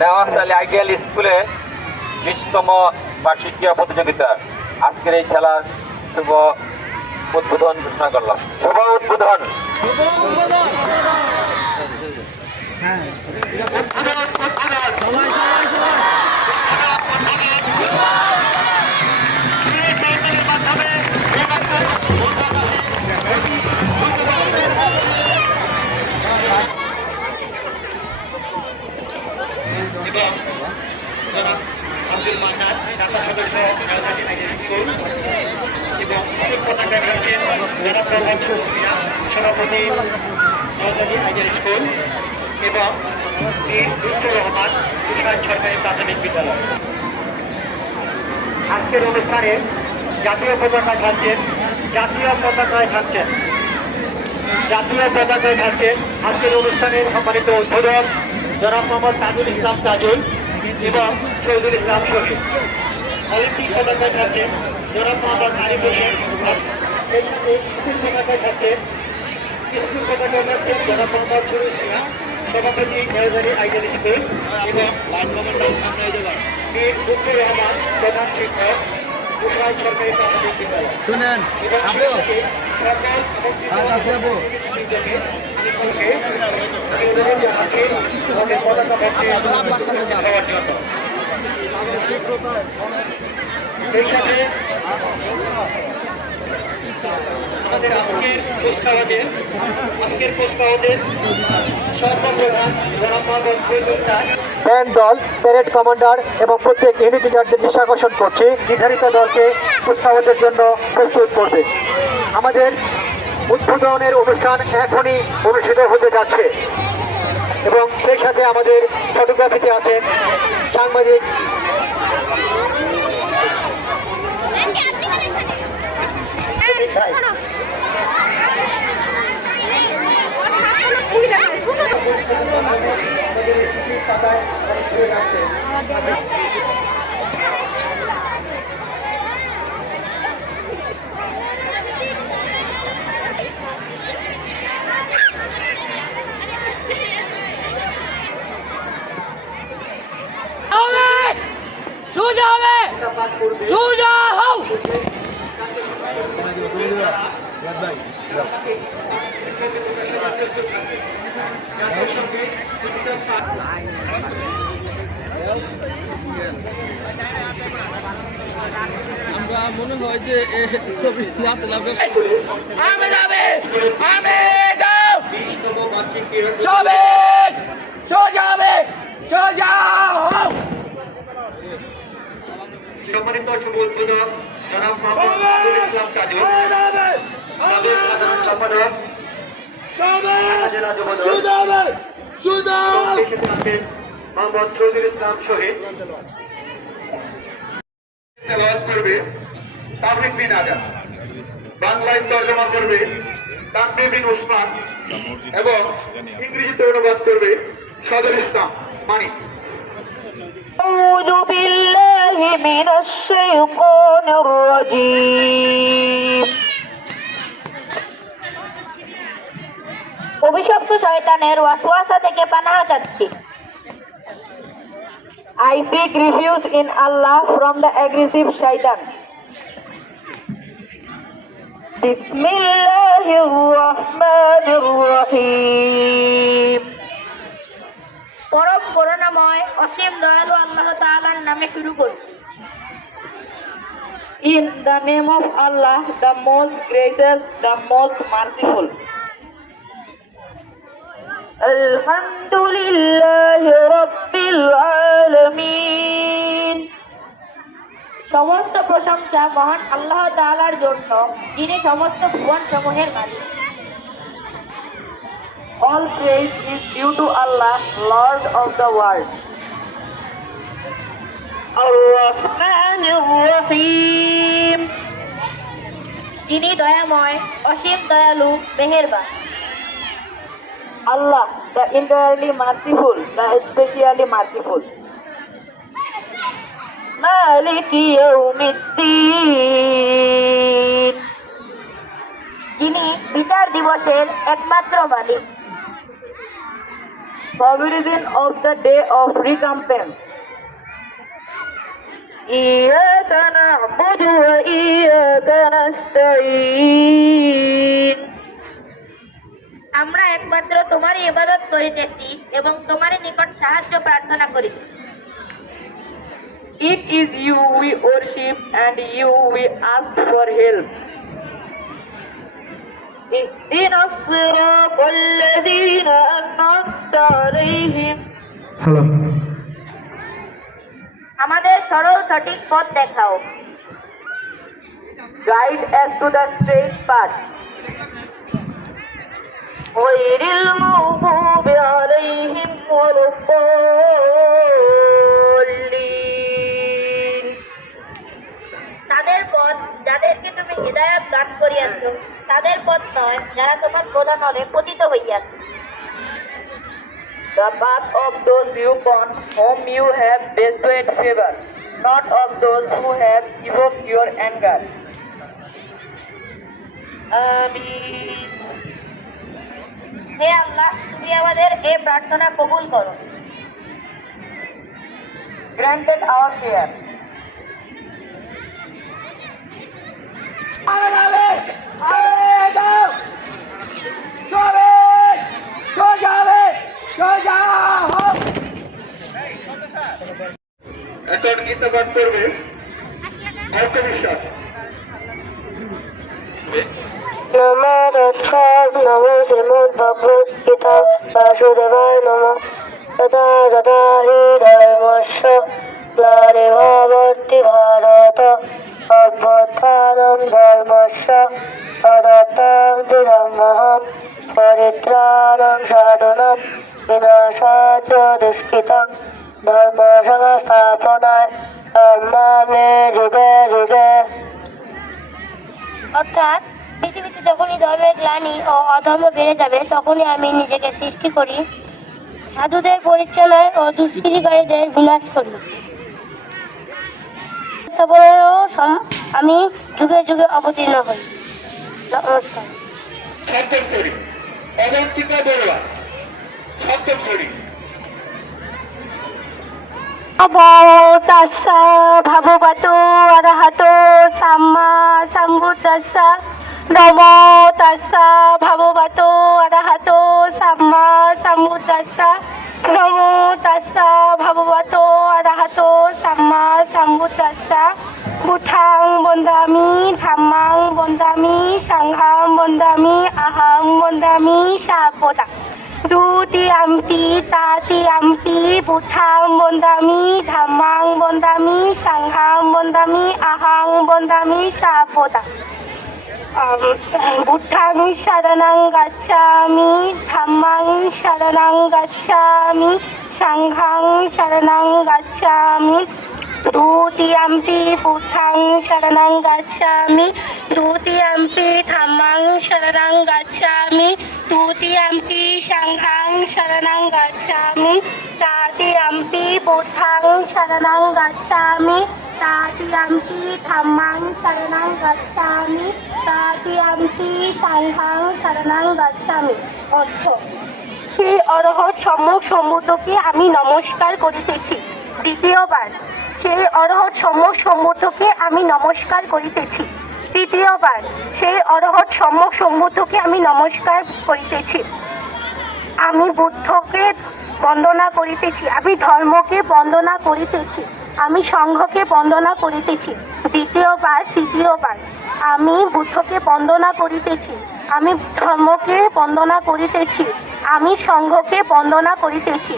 নেওয়াখালী ideal স্কুলে 20তম বার্ষিক ক্রীড়া প্রতিযোগিতা। আজকের এই খেলার শুভ উদ্বোধন ঘোষণা করলাম। শুভ উদ্বোধন। আব্দুল মান্নান ঢাকা সদস্য স্কুল এবং পতাকা রাখছেন জনাব সভাপতি নওগাঁী হাইয়ার স্কুল এবং লুৎফর রহমান কুশাইন সরকারি প্রাথমিক বিদ্যালয়। আজকের অনুষ্ঠানে জাতীয় পতাকায় থাকছেন আজকের অনুষ্ঠানের সম্মানিত উদ্বোধক জনাব মোহাম্মদ তাজুল ইসলাম তাজুল এবং শহীদুল ইসলাম শহীদ। অলিম্পিক পতাকায় থাকছেন জনাব মোহাম্মদ আরিফ হোসেন। এর সাথে স্কুল পতাকায় থাকছেন জনাব মোহাম্মদ সুরুজ মিয়া, সভাপতি নওগাঁী আইডিয়াল স্কুল এবং লুৎফর রহমান প্রধান শিক্ষক কুশাইন সরকারি প্রাথমিক বিদ্যালয়। আমাদের আজকের কুচকাওয়াজের সর্বপ্রধান জনাব মোহাম্মদ ফৈজুল স্যার ব্যান্ড দল, প্যারেড কমান্ডার এবং প্রত্যেক ইউনিট লিডারদের দৃষ্টি আকর্ষণ করছে নির্ধারিত দলকে কুচকাওয়াজের জন্য প্রস্তুত করবে। আমাদের উদ্বোধনের অনুষ্ঠান এখনই অনুষ্ঠিত হতে যাচ্ছে এবং সেই সাথে আমাদের ফটোগ্রাফিতে আছেন সাংবাদিক আমরা মনে হয় যে ছবি নাতে লাগবে সম্মানিত শুভ উদ্বোধক জনাব মোহাম্মদ ইসলাম তাজুল, সাধারণ সম্পাদক মোহাম্মদ শহীদুল ইসলাম শহীদ করবে তাফিক বিন আজাদ, বাংলায় তর্জমা করবে তানভীর বিন ওসমান এবং ইংরেজিতে অনুবাদ করবে সদর ইসলাম মানিক। أعوذ بالله من الشيطان الرجيم অভিশপ্ত শয়তানের ওয়াসওয়াসা থেকে পানাহ চাচ্ছি। I seek refuge in Allah from the aggressive shaitan. Bismillahir Rahmanir Rahim. পরম করুণাময় অসীম দয়ালু আল্লাহ তাআলার নামে শুরু করছি। In the name of Allah, the most gracious, the most merciful. Alhamdulillahi Rabbil Alamin. সমস্ত প্রশংসা মহান আল্লাহ তাআলার জন্য, যিনি সমস্ত ভুবন সমূহের মালিক। All praise is due to Allah, Lord of the world. Ar-Rahmanir Rahim. যিনি দয়াময়, অসীম দয়ালু, মেহেরবান। Allah, the entirely merciful, the especially merciful. Maliki Yawmiddin. যিনি বিচার দিবসের একমাত্র মালিক। provision of the day of recompense. إياك نعبد وإياك نستعين আমরা একমাত্র তোমারই ইবাদত করিতেছি এবং তোমার নিকট সাহায্য প্রার্থনা করিতেছি। It is you we worship and you we ask for help. اهدنا الصراط الذين أنعمت عليهم আমাদের সরল সঠিক পথ দেখাও। Guide us to the straight path. غير المغضوب عليهم ولا الضالين তাদের পথ যাদেরকে তুমি হিদায়াত দান করিয়াছ, তাদের পথ নয় যারা তোমার প্রধান হলে পতিত হইয়াছে। The path of those upon whom you have bestowed favor, not of those who have evoked your anger. আমিন। হে আল্লাহ, তুমি আমাদের এই প্রার্থনা কবুল করো। Granted our prayer. এখন গীতা পাঠ করবে আত্মবিশ্বাস। नमो तत्सत् नमो श्रीमद्भगवद्गीता वासुदेवाय नमः। तदा तदा हि धर्मस्य ग्लानिर्भवति भारत अभ्युत्थानं धर्मस्य तदर्थं परित्राणं साधनं विनाशाय दुष्कृतं धर्मसंस्थापनाय धर्मामि जुगे जुगे। অর্থাৎ পৃথিবীতে যখনই ধর্মের গ্লানি ও অধর্ম বেড়ে যাবে তখনই আমি নিজেকে সৃষ্টি করি, সাধুদের পরিচালনায় ও দুষ্কৃতিকারীদের বিনাশ করি। আমি যুগে যুগে অবতীর্ণ হই। নমস্কার। সপ্তম শ্রেণী অবন্তিকা বড়ুয়া, সপ্তম শ্রেণী। তাস্সা ভগবতো অরহতো সাম্মা সম্বুদ্ধাস্সা। নমো তাস্সা ভগবতো অরহতো সাম্মা সম্বুদ্ধাস্সা। নমো তাস্সা ভগবতো অরহতো সাম্মা সম্বুদ্ধাস্সা। বুদ্ধাং বন্দামি ধাম্মাং বন্দামি সাংঘাং বন্দামি আহাং বন্দামি সাবদা। দুতিয়াম্পি তাতিয়াম্পি বুদ্ধাং বন্দামি ধাম্মাং বন্দামি সাংঘাং বন্দামি আহাং বন্দামি সাবদা। বুদ্ধাং শরণং গচ্ছামি ধাম্মাং শরণং গচ্ছামি সাংঘাং শরণং গচ্ছামি। দুতিয়াম্পি বুদ্ধাং শরণং গচ্ছামি দুতিয়াম্পি ধাম্মাং শরণং গচ্ছামি দুতিয়াম্পি সাংঘাং শরণং গচ্ছামি তাতিয়াম্পি বুদ্ধাং শরণং গচ্ছামি তাতিয়াম্পি ধাম্মাং শরণং গচ্ছামি তাতিয়াম্পি সাংঘাং শরণং গচ্ছামি। অর্থ, সেই অরহৎ সম্যক সম্বুদ্ধকে আমি নমস্কার করিতেছি। দ্বিতীয়বার, সেই অরহৎ সম্যক সম্বুদ্ধকে আমি নমস্কার করিতেছি। তৃতীয়বার, সেই অরহৎ সম্যক সম্বুদ্ধকে আমি নমস্কার করিতেছি। আমি বুদ্ধকে বন্দনা করিতেছি, আমি ধর্মকে বন্দনা করিতেছি, আমি সংঘকে বন্দনা করিতেছি। তৃতীয়বার, আমি বুদ্ধকে বন্দনা করিতেছি, আমি ধর্মকে বন্দনা করিতেছি, আমি সংঘকে বন্দনা করিতেছি।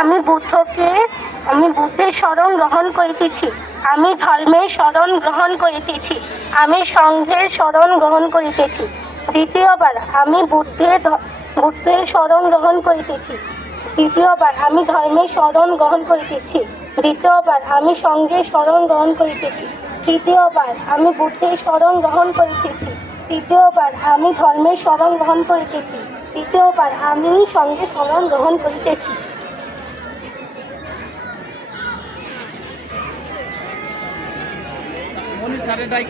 আমি বুদ্ধের শরণ গ্রহণ করিতেছি, আমি ধর্মের শরণ গ্রহণ করিতেছি, আমি সংঘের শরণ গ্রহণ করিতেছি। দ্বিতীয়বার, আমি বুদ্ধের শরণ গ্রহণ করিতেছি। তৃতীয়বার, আমি ধর্মের শরণ গ্রহণ করিতেছি। দ্বিতীয়বার, আমি সংঘের শরণ গ্রহণ করিতেছি। তৃতীয়বার, আমি বুদ্ধের শরণ গ্রহণ করিতেছি। তৃতীয়বার, আমি ধর্মের শরণ গ্রহণ করিতেছি। তৃতীয়বার, আমি সংঘের শরণ গ্রহণ করিতেছি। মনির স্যারের ডাই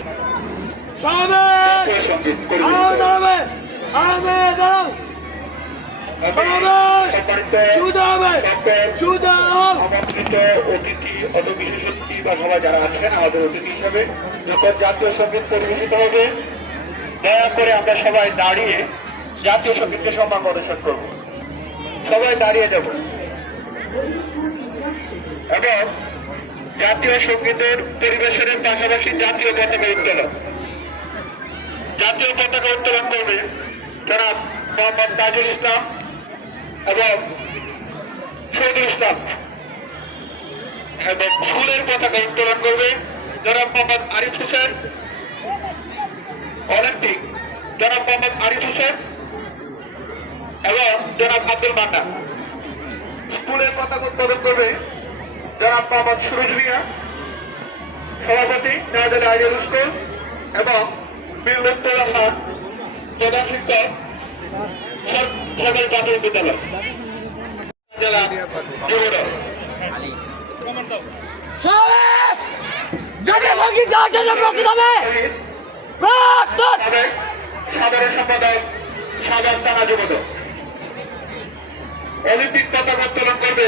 সঙ্গীত করবে। সমাবেশ সোজা হবে সোজা হোক। আমন্ত্রিত অতিথি অত বিশেষ অতিথি বা সবাই যারা আছেন আমাদের অতিথি হিসেবে যখন জাতীয় সঙ্গীত পরিবেশিত হবে দয়া করে আমরা সবাই দাঁড়িয়ে জাতীয় সঙ্গীতকে সম্মান প্রদর্শন করব। সবাই দাঁড়িয়ে যাব এবং জাতীয় সঙ্গীতের পরিবেশনের পাশাপাশি জাতীয় পতাকা উত্তোলন করবে জনাব মোহাম্মদ তাজুল ইসলাম এবং শহীদুল ইসলাম এবং স্কুলের পতাকা উত্তোলন করবে জনাব মোহাম্মদ আরিফ হোসেন অলিম্পিক জনাব মোহাম্মদ আরিফ হোসেন এবং জনাব আব্দুল মান্নান। স্কুলের পতাকা উত্তোলন করবে জনাব মোহাম্মদ সুরজ মিয়া সভাপতি নয়াদিল্লি আইডিয়াল স্কুল এবং বীর লুৎফর রহমান প্রধান শিক্ষক সরকারি প্রাথমিক বিদ্যালয় জেলা যুবদল। সমাবেশ জাতীয় সঙ্গীত গাওয়ার জন্য প্রস্তুত হবে প্রস্তুত। সাধারণ সম্পাদক সাধারণ থানা যুবদল অলিম্পিক পতাকা উত্তোলন করবে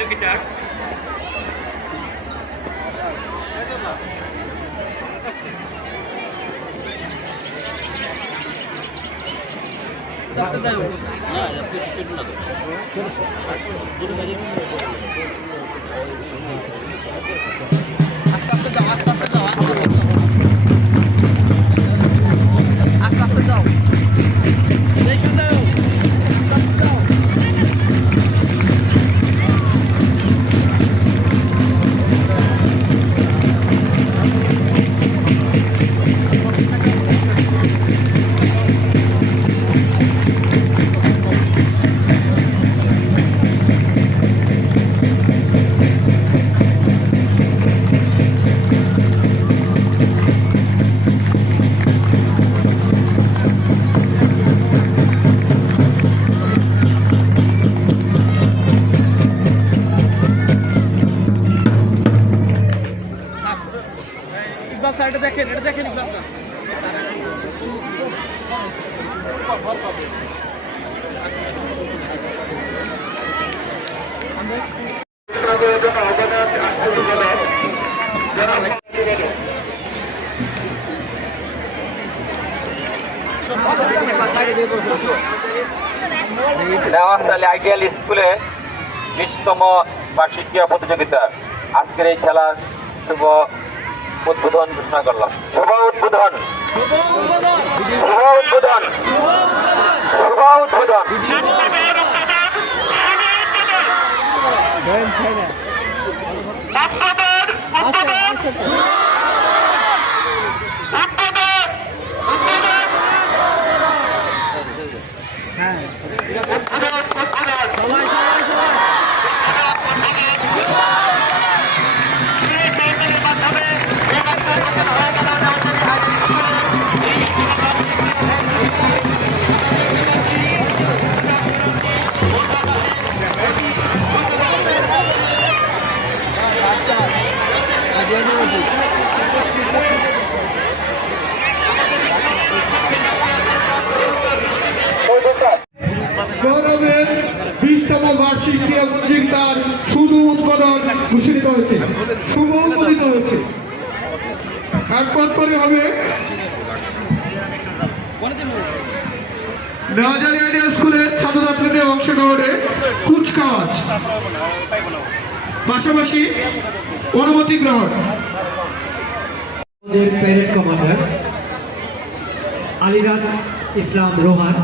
প্রতিযোগিতার ইকবাল স্যার এটা দেখেন ইকবাল স্যার নেওয়াখালী আইডিয়াল স্কুলে 20তম বার্ষিক ক্রীড়া প্রতিযোগিতা আজকের এই খেলার শুভ উদ্বোধন ঘোষণা করলাম। শুভ উদ্বোধন গৌরবের 20তম বার্ষিক ক্রীড়া প্রতিযোগিতার শুভ উদ্বোধন ঘোষিত হয়েছে, তারপর পরে হবে নেওয়াখালী আইডিয়াল স্কুলের ছাত্রছাত্রীদের অংশগ্রহণে কুচকাওয়াজ, পাশাপাশি অনুমতি গ্রহণ। প্যারেড কমান্ডার আলিরাত ইসলাম রোহান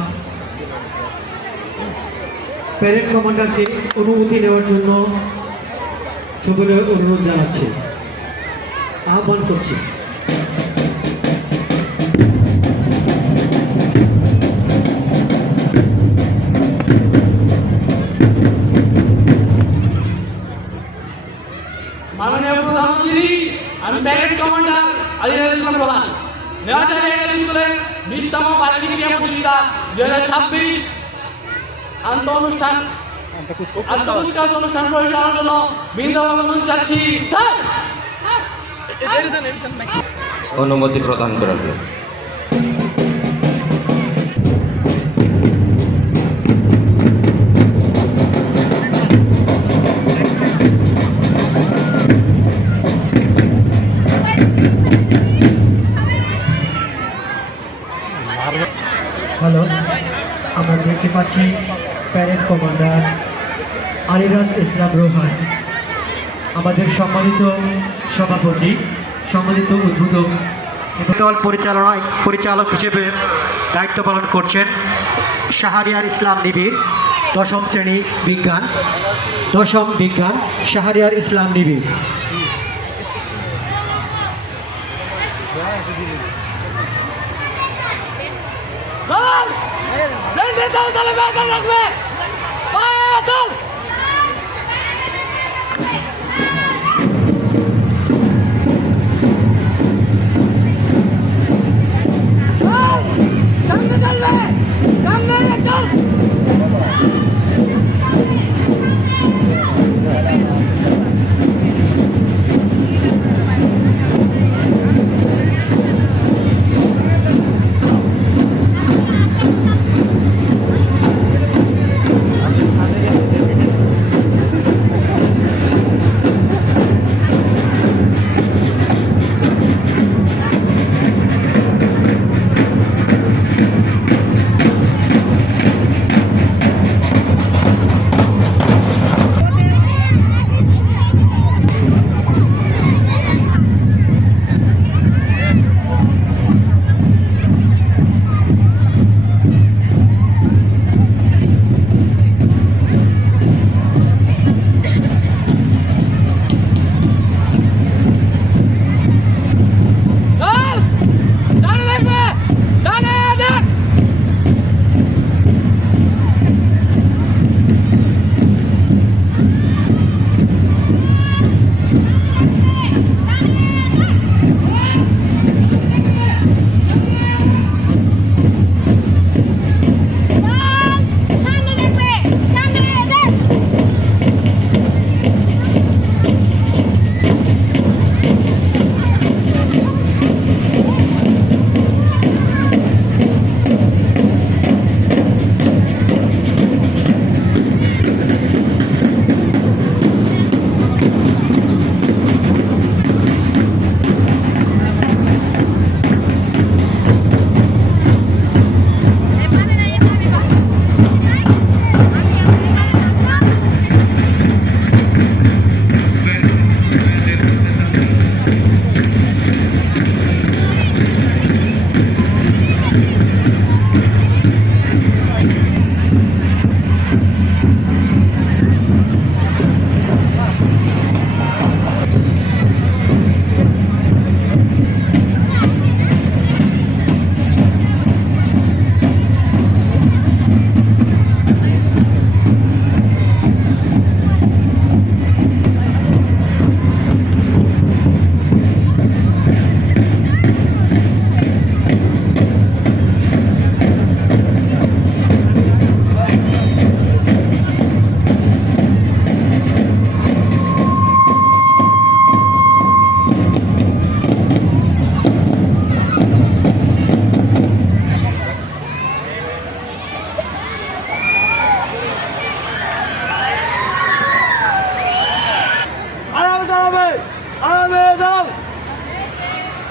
প্যারেড কমান্ডারকে অনুমতি নেওয়ার জন্য সকলে অনুরোধ জানাচ্ছি, আহ্বান করছি। মাননীয় প্রধানমন্ত্রী, আমি প্যারেড কমান্ডার আলিরাত ইসলাম রোহান নেওয়াখালী আইডিয়াল স্কুলের 20তম বার্ষিক ক্রীড়া প্রতিযোগিতা 2026 অনুষ্ঠান পরিচালনার জন্য বিনীতভাবে অনুরোধ জানাচ্ছি। স্যার অনুমতি প্রদান করার হ্যালো, আমরা দেখতে পাচ্ছি প্যারেড কমান্ডার আলিরাত ইসলাম রোহান, আমাদের সম্মানিত সভাপতি, সম্মানিত উদ্বোধক দল পরিচালক হিসেবে দায়িত্ব পালন করছেন শাহরিয়ার ইসলাম নিবিড়, দশম বিজ্ঞান শাহরিয়ার ইসলাম নিবিড়। সামনে চলবে, সামনে চল।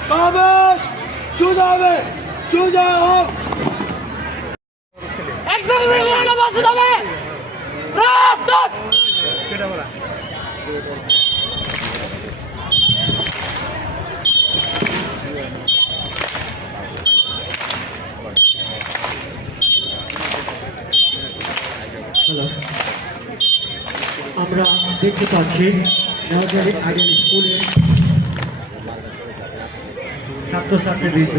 সমাবেশ সোজা হবে, সোজা হোক। এক্সামিনেশন উপস্থিত হবে রাস্তাত। হ্যালো, আমরা দেখতে পাচ্ছি নওয়াজারি আইডিয়াল স্কুলের ছাত্রছাত্রীবৃন্দ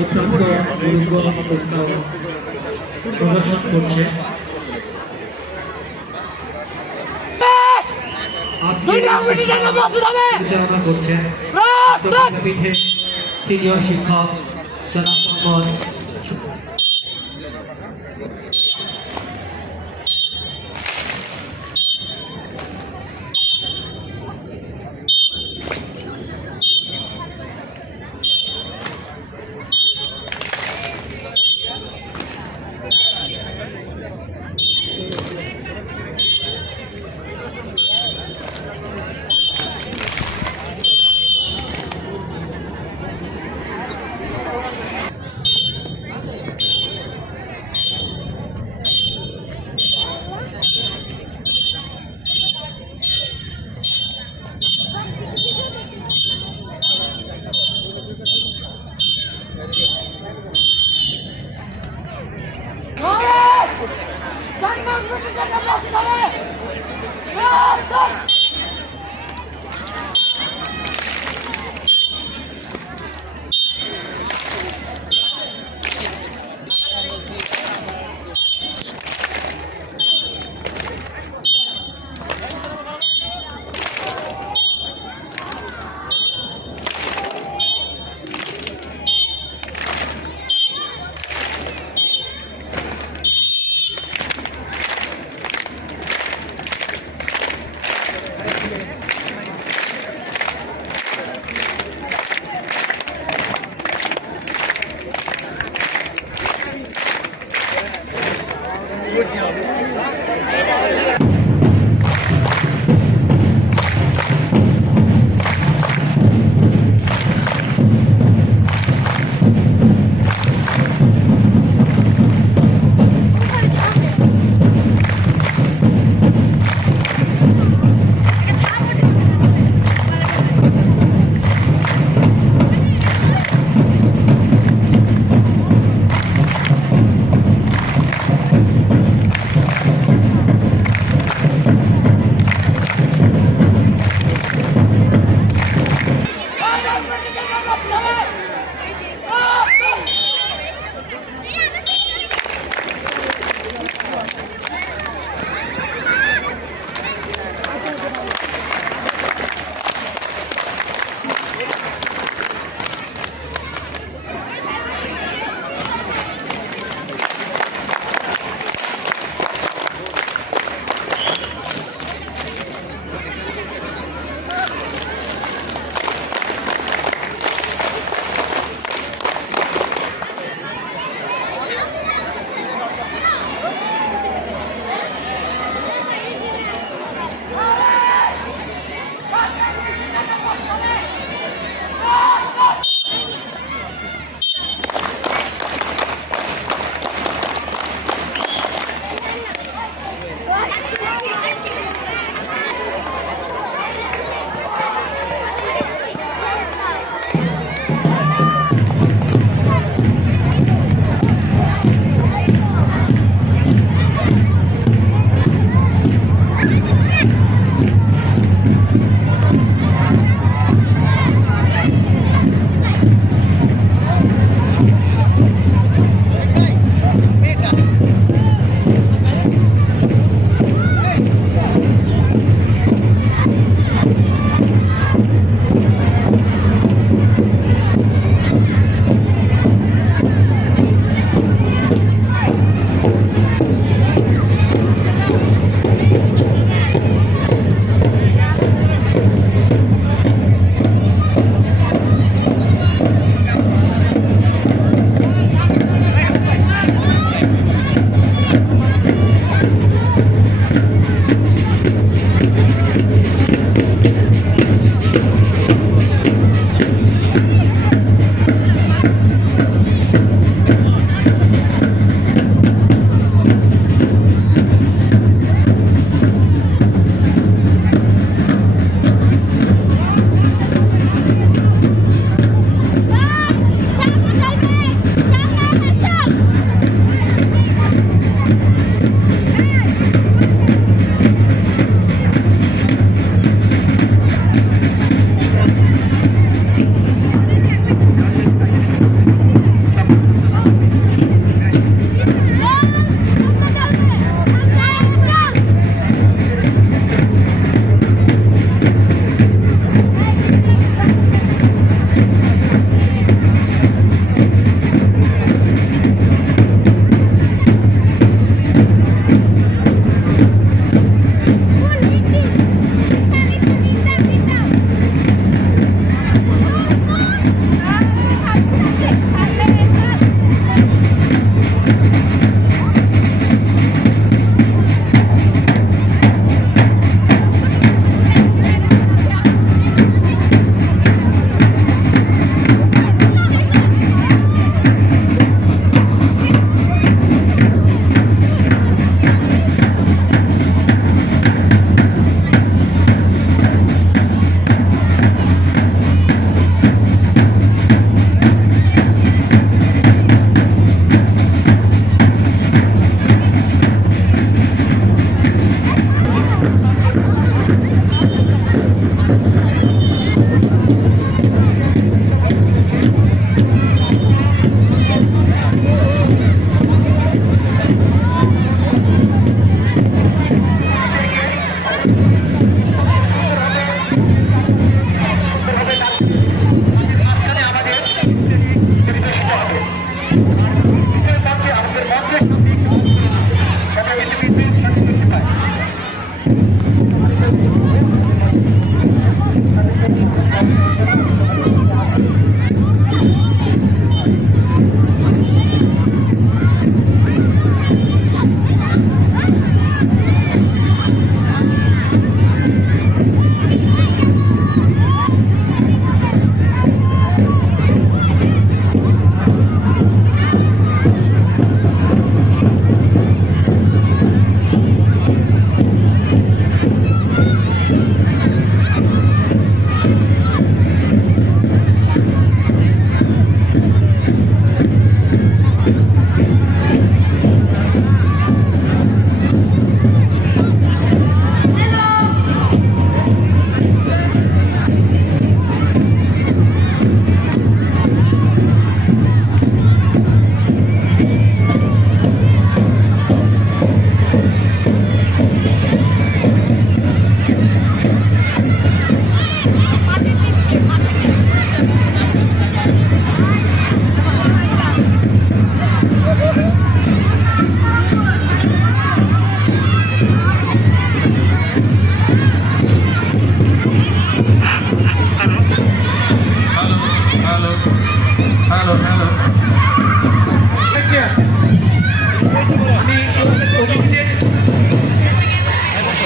অত্যন্ত যোগ্য প্রদর্শন করছে। পরিচালনা করছেন বিদ্যাপীঠের সিনিয়র শিক্ষক জনাব মোহাম্মদ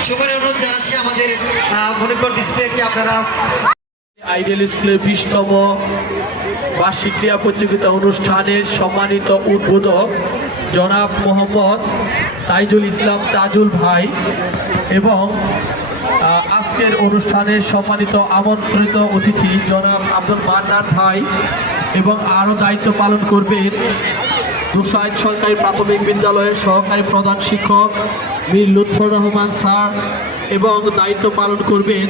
সবাই অনুরোধ জানাচ্ছি আমাদের মনিটর ডিসপ্লেটি আপনারা আইডিয়াল স্কুলের 20তম বার্ষিক ক্রীড়া প্রতিযোগিতা অনুষ্ঠানের সম্মানিত উদ্বোধক জনাব মোহাম্মদ তাইজুল ইসলাম তাজুল ভাই এবং আজকের অনুষ্ঠানের সম্মানিত আমন্ত্রিত অতিথি জনাব আব্দুল মান্নান ভাই এবং আরও দায়িত্ব পালন করবেন দুসাইদ সরকারি প্রাথমিক বিদ্যালয়ের সহকারী প্রধান শিক্ষক মীর লুৎফর রহমান স্যার এবং দায়িত্ব পালন করবেন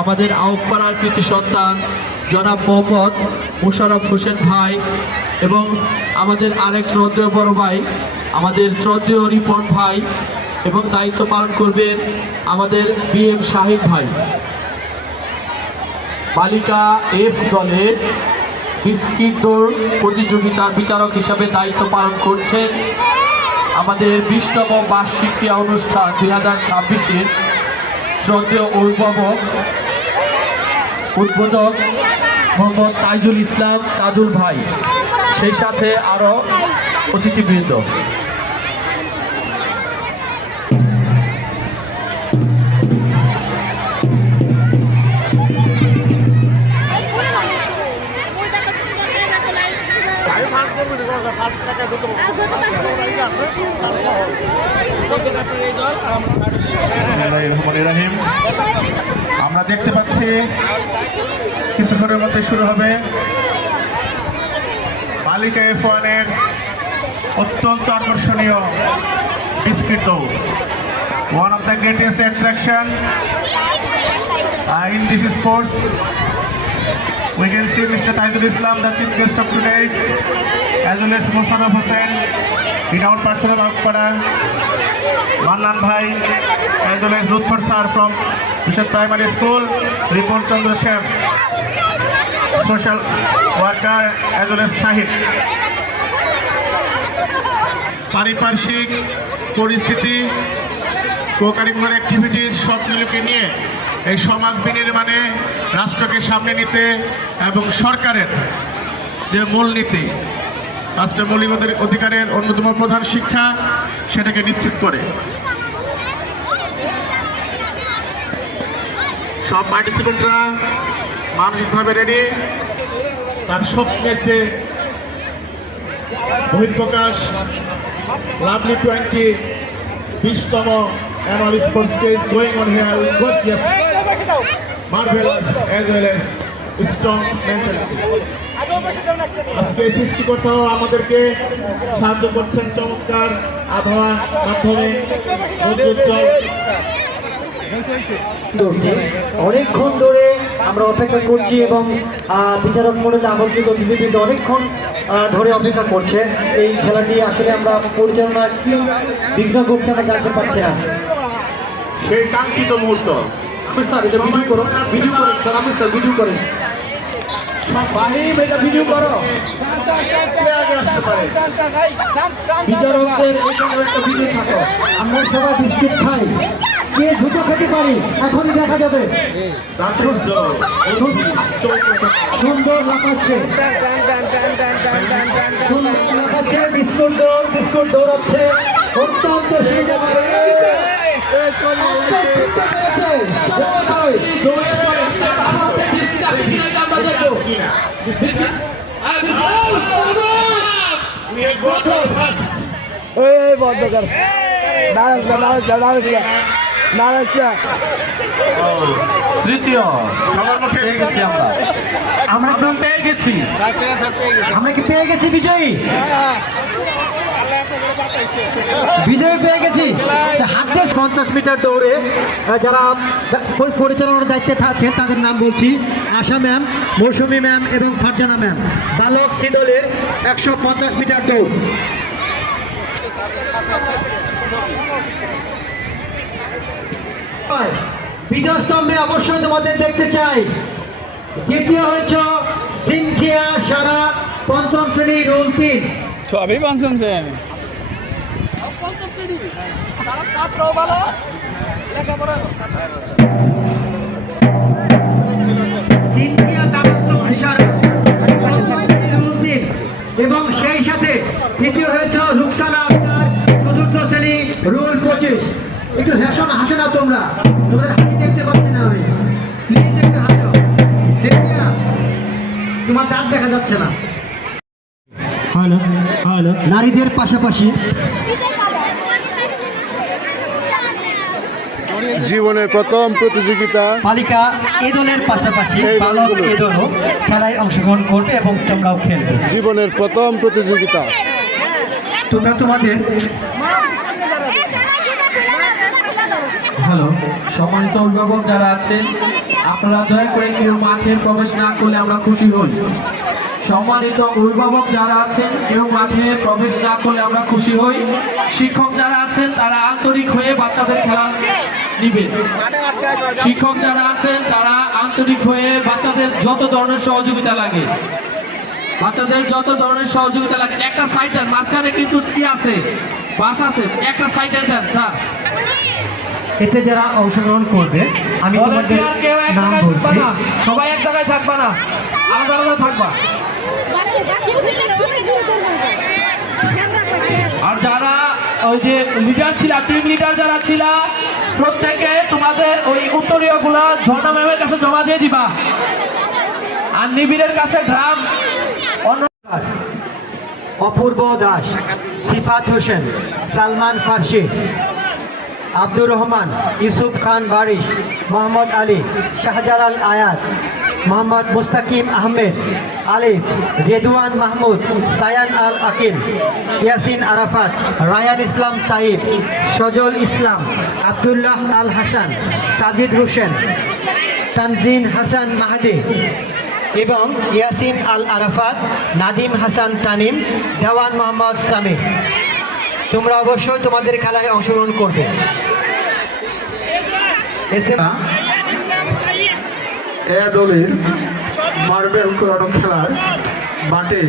আমাদের আউকপাড়ার কৃতি সন্তান জনাব মোহাম্মদ মোশাররফ হোসেন ভাই এবং আমাদের আরেক শ্রদ্ধেয় বড় ভাই আমাদের শ্রদ্ধেয় রিপন ভাই এবং দায়িত্ব পালন করবেন আমাদের বিএম শাহিদ ভাই। বালিকা এফ দলের বিস্কিট দৌড় প্রতিযোগিতার বিচারক হিসাবে দায়িত্ব পালন করছেন আমাদের 20তম বার্ষিক ক্রীড়া অনুষ্ঠান 2026-এর শ্রদ্ধেয় অভিভাবক উদ্বোধক মোহাম্মদ তাইজুল ইসলাম তাজুল ভাই, সেই সাথে আরও অতিথিবৃন্দ। বিসমিল্লাহিররহমানিররহিম। আমরা দেখতে পাচ্ছি কিছুক্ষণের মধ্যে শুরু হবে বালিকা F1 এর অত্যন্ত আকর্ষণীয় বিস্কিট দৌড়। One of the greatest attraction in this sports. We can see Mr. Taizul Islam, the chief guest of today's, as well as Mosharaff Hossain, renowned person of Akpara, Mannan Bhai, as well as Lutfar Sir from Bishop Primary School, Ripon Chandra Shem, social worker, as well as Shahid. পারিপার্শ্বিক পরিস্থিতি, কো-কারিকুলার activities সবগুলোকে নিয়ে এই সমাজ বিনির্মাণে রাষ্ট্রকে সামনে নিতে এবং সরকারের যে মূলনীতি রাষ্ট্রের মৌলিক অধিকারের অন্যতম প্রধান শিক্ষা সেটাকে নিশ্চিত করে সব পার্টিসিপেন্টরা মানসিকভাবে রেডি। তার স্বপ্নের যে বহিঃপ্রকাশ lovely 20তম annual sports day is going on here with gorgeous, marvelous as well as strong mentality. আজকে সৃষ্টিকর্তাও আমাদেরকে সাহায্য করছেন চমৎকার আবহাওয়ার মাধ্যমে উজ্জ্বল। অনেকক্ষণ ধরে আমরা অপেক্ষা করছি এবং বিচারক মণ্ডলী আমন্ত্রিত অতিথিবৃন্দ অনেকক্ষণ ধরে অপেক্ষা করছে। এই খেলাটি আসলে আমরা পরিচালনা কি বিঘ্ন করছে আমরা জানতে পারছি না। সেই কাঙ্ক্ষিত মুহূর্ত ভিডিও করেন ভিডিও করো আসতে পারে। বিচারকদের এখানে একটা ভিডিও থাকো। আমরা সবাই বিস্কিট খাই, কে জুতো খেতে পারি এখনই দেখা যাবে। সুন্দর লাফাচ্ছে, বিস্কুট দৌড়াচ্ছে অত্যন্ত বন্ধকার তৃতীয় আমরা পেয়ে গেছি, আমরা কি পেয়ে গেছি বিজয়ী? বিজয়ী পেয়ে গেছি। হাতে 50 মিটার দৌড়ে যারা পরিচালনার দায়িত্বে থাকছেন তাদের নাম বলছি: আশা ম্যাম, মৌসুমী ম্যাম এবং ফারজানা ম্যাম। বালক সি দলের 150 মিটার দৌড়। বিজয় স্তম্ভে অবশ্যই তোমাদের দেখতে চাই। দ্বিতীয় হচ্ছে সিনথিয়া সারা, পঞ্চম শ্রেণী, রোল 3। সবই পঞ্চম শ্রেণী। সিনথিয়া তাবাসসুম ইশারা, পঞ্চম শ্রেণী, রোল 3। এবং সেই সাথে তৃতীয় হয়েছে রুকসানা আক্তার, চতুর্থ শ্রেণী, রোল 25। একটু হাসো না তোমরা, তোমাদের হাসি দেখতে পাচ্ছি না আমি, প্লিজ একটু হাসো। সিনথিয়া, তোমার দাঁত দেখা যাচ্ছে না। নারীদের পাশাপাশি জীবনের প্রথম প্রতিযোগিতা বালিকা এ দলের পাশাপাশি বালক এ দলও খেলায় অংশগ্রহণ করবে এবং তোমরাও খেলবে। জীবনের প্রথম প্রতিযোগিতা। তোমরা তোমাদের হ্যালো, সম্মানিত অভিভাবক যারা আছেন, আপনারা দয়া করে কেউ মাঠে প্রবেশ না করলে আমরা খুশি হই। সম্মানিত অভিভাবক যারা আছেন, কেউ মাঠে প্রবেশ না করলে আমরা খুশি হই। শিক্ষক যারা আছেন তারা আন্তরিক হয়ে বাচ্চাদের খেলা নিবে। শিক্ষক যারা আছেন তারা আন্তরিক হয়ে বাচ্চাদের যত ধরনের সহযোগিতা লাগে, একটা সাইডের মাঝখানে কিন্তু কি আছে, বাস আছে, একটা সাইডের দেন স্যার। এতে যারা অংশগ্রহণ করবে আমি তোমাদের নাম বলছি। সবাই এক জায়গায় থাকবা না, আলাদা আলাদা থাকবা। আর যারা ওই যে লিডার ছিল, টিম লিডার যারা ছিল, প্রত্যেকে তোমাদের ওই উত্তরীয় গুলা ঝর্ণা ম্যামের কাছে জমা দিয়ে দিবা। আর নিবিড়ের কাছে ড্রাম। অপূর্ব দাস, সিফাত হোসেন, সালমান ফার্সি, আব্দুর রহমান, ইউসুফ খান বারিশ, মোহাম্মদ আলী, শাহজালাল আয়াত, মোহাম্মদ মুস্তাকিম আহমেদ, আলিফ, রেদওয়ান মাহমুদ, সায়ান আল আকিম, ইয়াসিন আরাফাত, রায়ান ইসলাম তাইব, সজল ইসলাম, আব্দুল্লাহ আল হাসান, সাজিদ হোসেন, তানজিন হাসান মাহাদি এবং ইয়াসিন আল আরাফাত, নাদিম হাসান তানিম, দেওয়ান মোহাম্মদ সামি। তোমরা অবশ্যই তোমাদের খেলায় অংশগ্রহণ করবে। এ দলের মার্বেল কুড়ানো খেলার মাঠে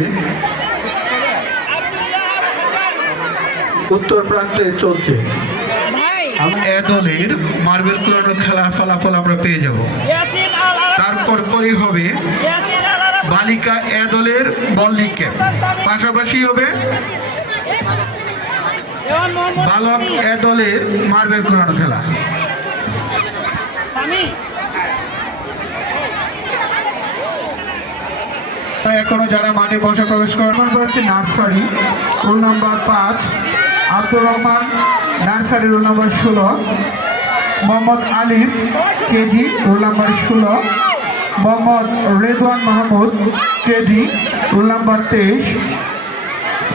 উত্তর প্রান্তে চলছে। এ দলের মার্বেল কুড়ানো খেলার ফলাফল আমরা পেয়ে যাব। তারপর পরই হবে বালিকা এ দলের বল নিক্ষেপ, পাশাপাশি হবে বালক এ দলের মার্বেল কুড়ানো খেলা। এখনো যারা মাঠে বসে প্রবেশ করেছে nursery roll number 5, Abdur Rahman nursery roll number 16, Mohammad Alif KG roll number 16, Mohammad Redwan Mahmud KG roll number 23,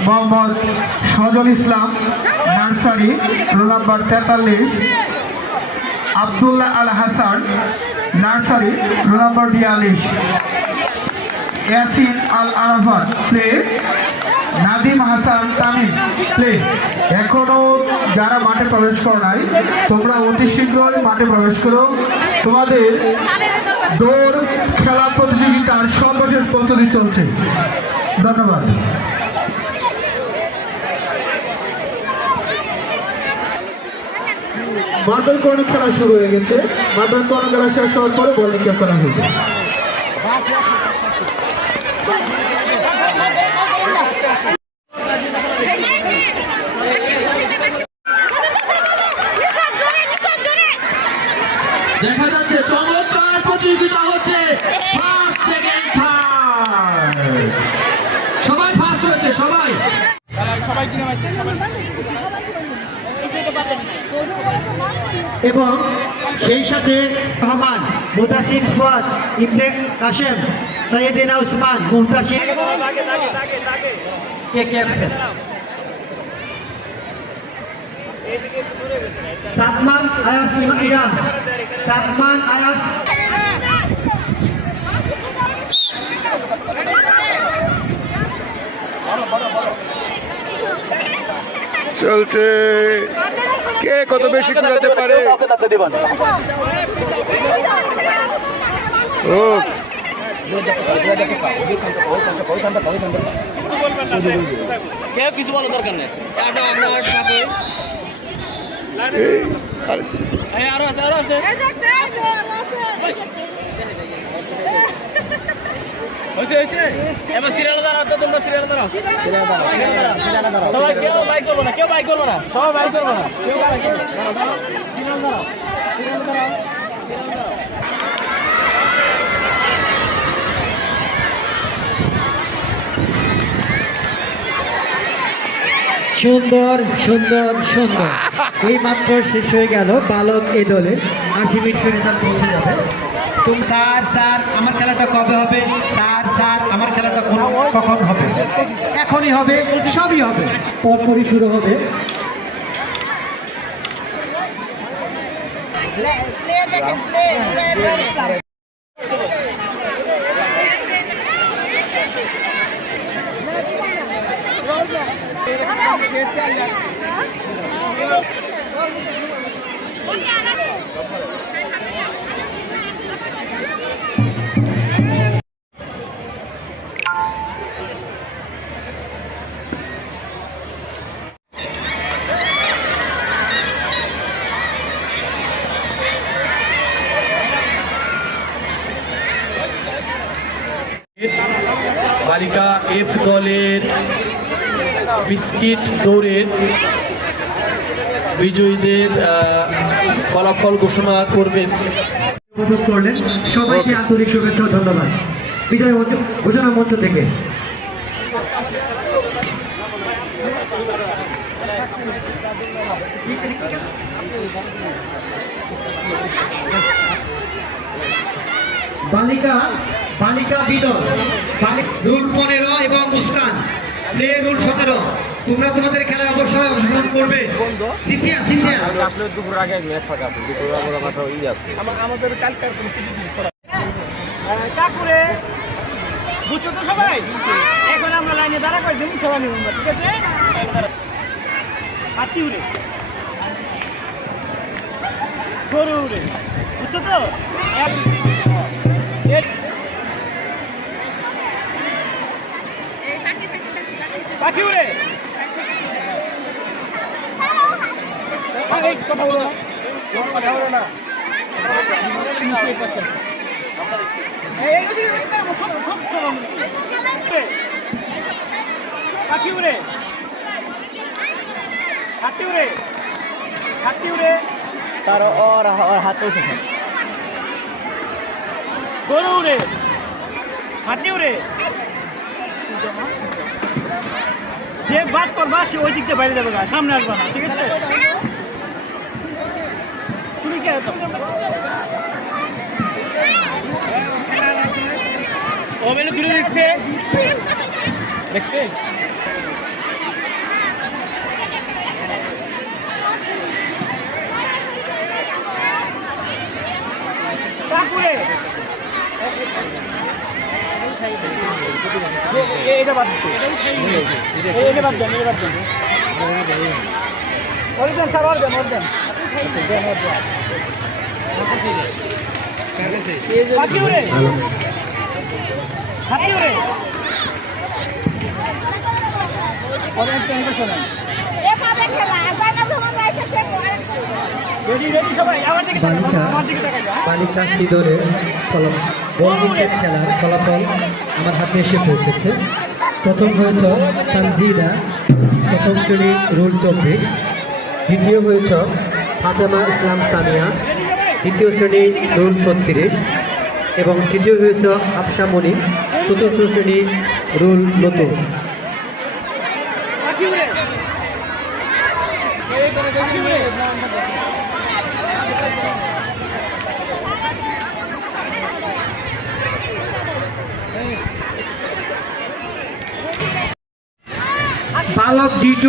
Mohammad Sajal Islam nursery roll number 43, Abdullah Al Hasan nursery roll number 42, Yasin Al Arafat play, Nadim Hasan Tamim play. এখনো যারা মাঠে প্রবেশ করো নাই, তোমরা অতি শীঘ্রই মাঠে প্রবেশ করো। তোমাদের দৌড় খেলা প্রতিযোগিতার সর্বশেষ প্রস্তুতি চলছে। ধন্যবাদ। মার্বেল কোন খেলা শুরু হয়ে গেছে। মার্বেল কোন খেলা শেষ হওয়ার পরে বল নিক্ষেপ করা হয়েছে। দেখা যাচ্ছে চমৎকার প্রতিযোগিতা হচ্ছে, ফার্স্ট সেকেন্ড থার্ড সবাই ফার্স্ট হয়েছে। সবাই এবং সেই সাথে রহমান, মুতাসির ফুয়াদ, ইবনে কাশেম, সৈয়দিনা উসমান, মুহতাসির সাতমান আয়াস ইরাম, সাতমান আয়াস চলছে কে কত বেশি কুড়াতে পারে। কেউ কিছু বলার দরকার নেই আরো আছে হয়েছে এবার সিরিয়াল দাঁড়াও তো তোমরা সিরিয়াল দাঁড়াও সবাই কেউ বাইক করবো না সবাই বাইক করবো না কেউ সিরিয়াল দাঁড়াও সুন্দর সুন্দর সুন্দর এই মাত্র শেষ হয়ে গেল বালক এই দলে 80 মিনিট রেজাল্ট পৌঁছে যাবে। তুমি স্যার আমার খেলাটা কবে হবে? স্যার আমার খেলাটা কখন হবে? এখনই হবে, সবই হবে, পরপরই শুরু হবে। বালিকা এফ দলের বিস্কিট দৌড়ের বিজয়ীদের ফলাফল ঘোষণা করবেন। করলেন সবাইকে আন্তরিক শুভেচ্ছা ও ধন্যবাদ। বিজয় ঘোষণা মঞ্চ থেকে বালিকা বিদল রুল 15 এবং মুস্কান প্লে রুল 17 তোমরা তোমাদের খেলায় অবশ্যই অংশগ্রহণ করবে। সিনথিয়া আসলে দুপুর আগে ম্যাচ ফাঁকা দুপুর আগে আছে আমাদের কালকার কাকুরে বুঝছো তো সবাই এখন আমরা লাইনে দাঁড়া করে জমি খেলা নেব ঠিক আছে হাতি উড়ে গরু উড়ে বুঝছো তো পাখি উড়ে কথা বলো না পাখি উড়ে হাতি উড়ে তার ওর হাতে উঠেছে গরু উড়ে হাতি উড়ে যে বাদ করবা সে ওই দিক দিয়ে বাইরে যাবে সামনে আসবা না ঠিক আছে তুমি কে ও মেলে ঘুরে দিচ্ছে দেখছে কাকুরে এটা বাদ দিচ্ছে এটা বাদ দেন ওরদেন স্যার ওরদেন হাতি উড়ে বালিকা সি দলের বন্ধুদের খেলার ফলাফল আমার হাতে এসে পৌঁছেছে। প্রথম হয়েছে সানজিদা, প্রথম শ্রেণী রুল 24, দ্বিতীয় হয়েছে ফাতেমা ইসলাম সানিয়া, দ্বিতীয় শ্রেণী রুল 36 এবং তৃতীয় হয়েছে আফসা মনি, চতুর্থ শ্রেণী রুল নতুন। বালক D2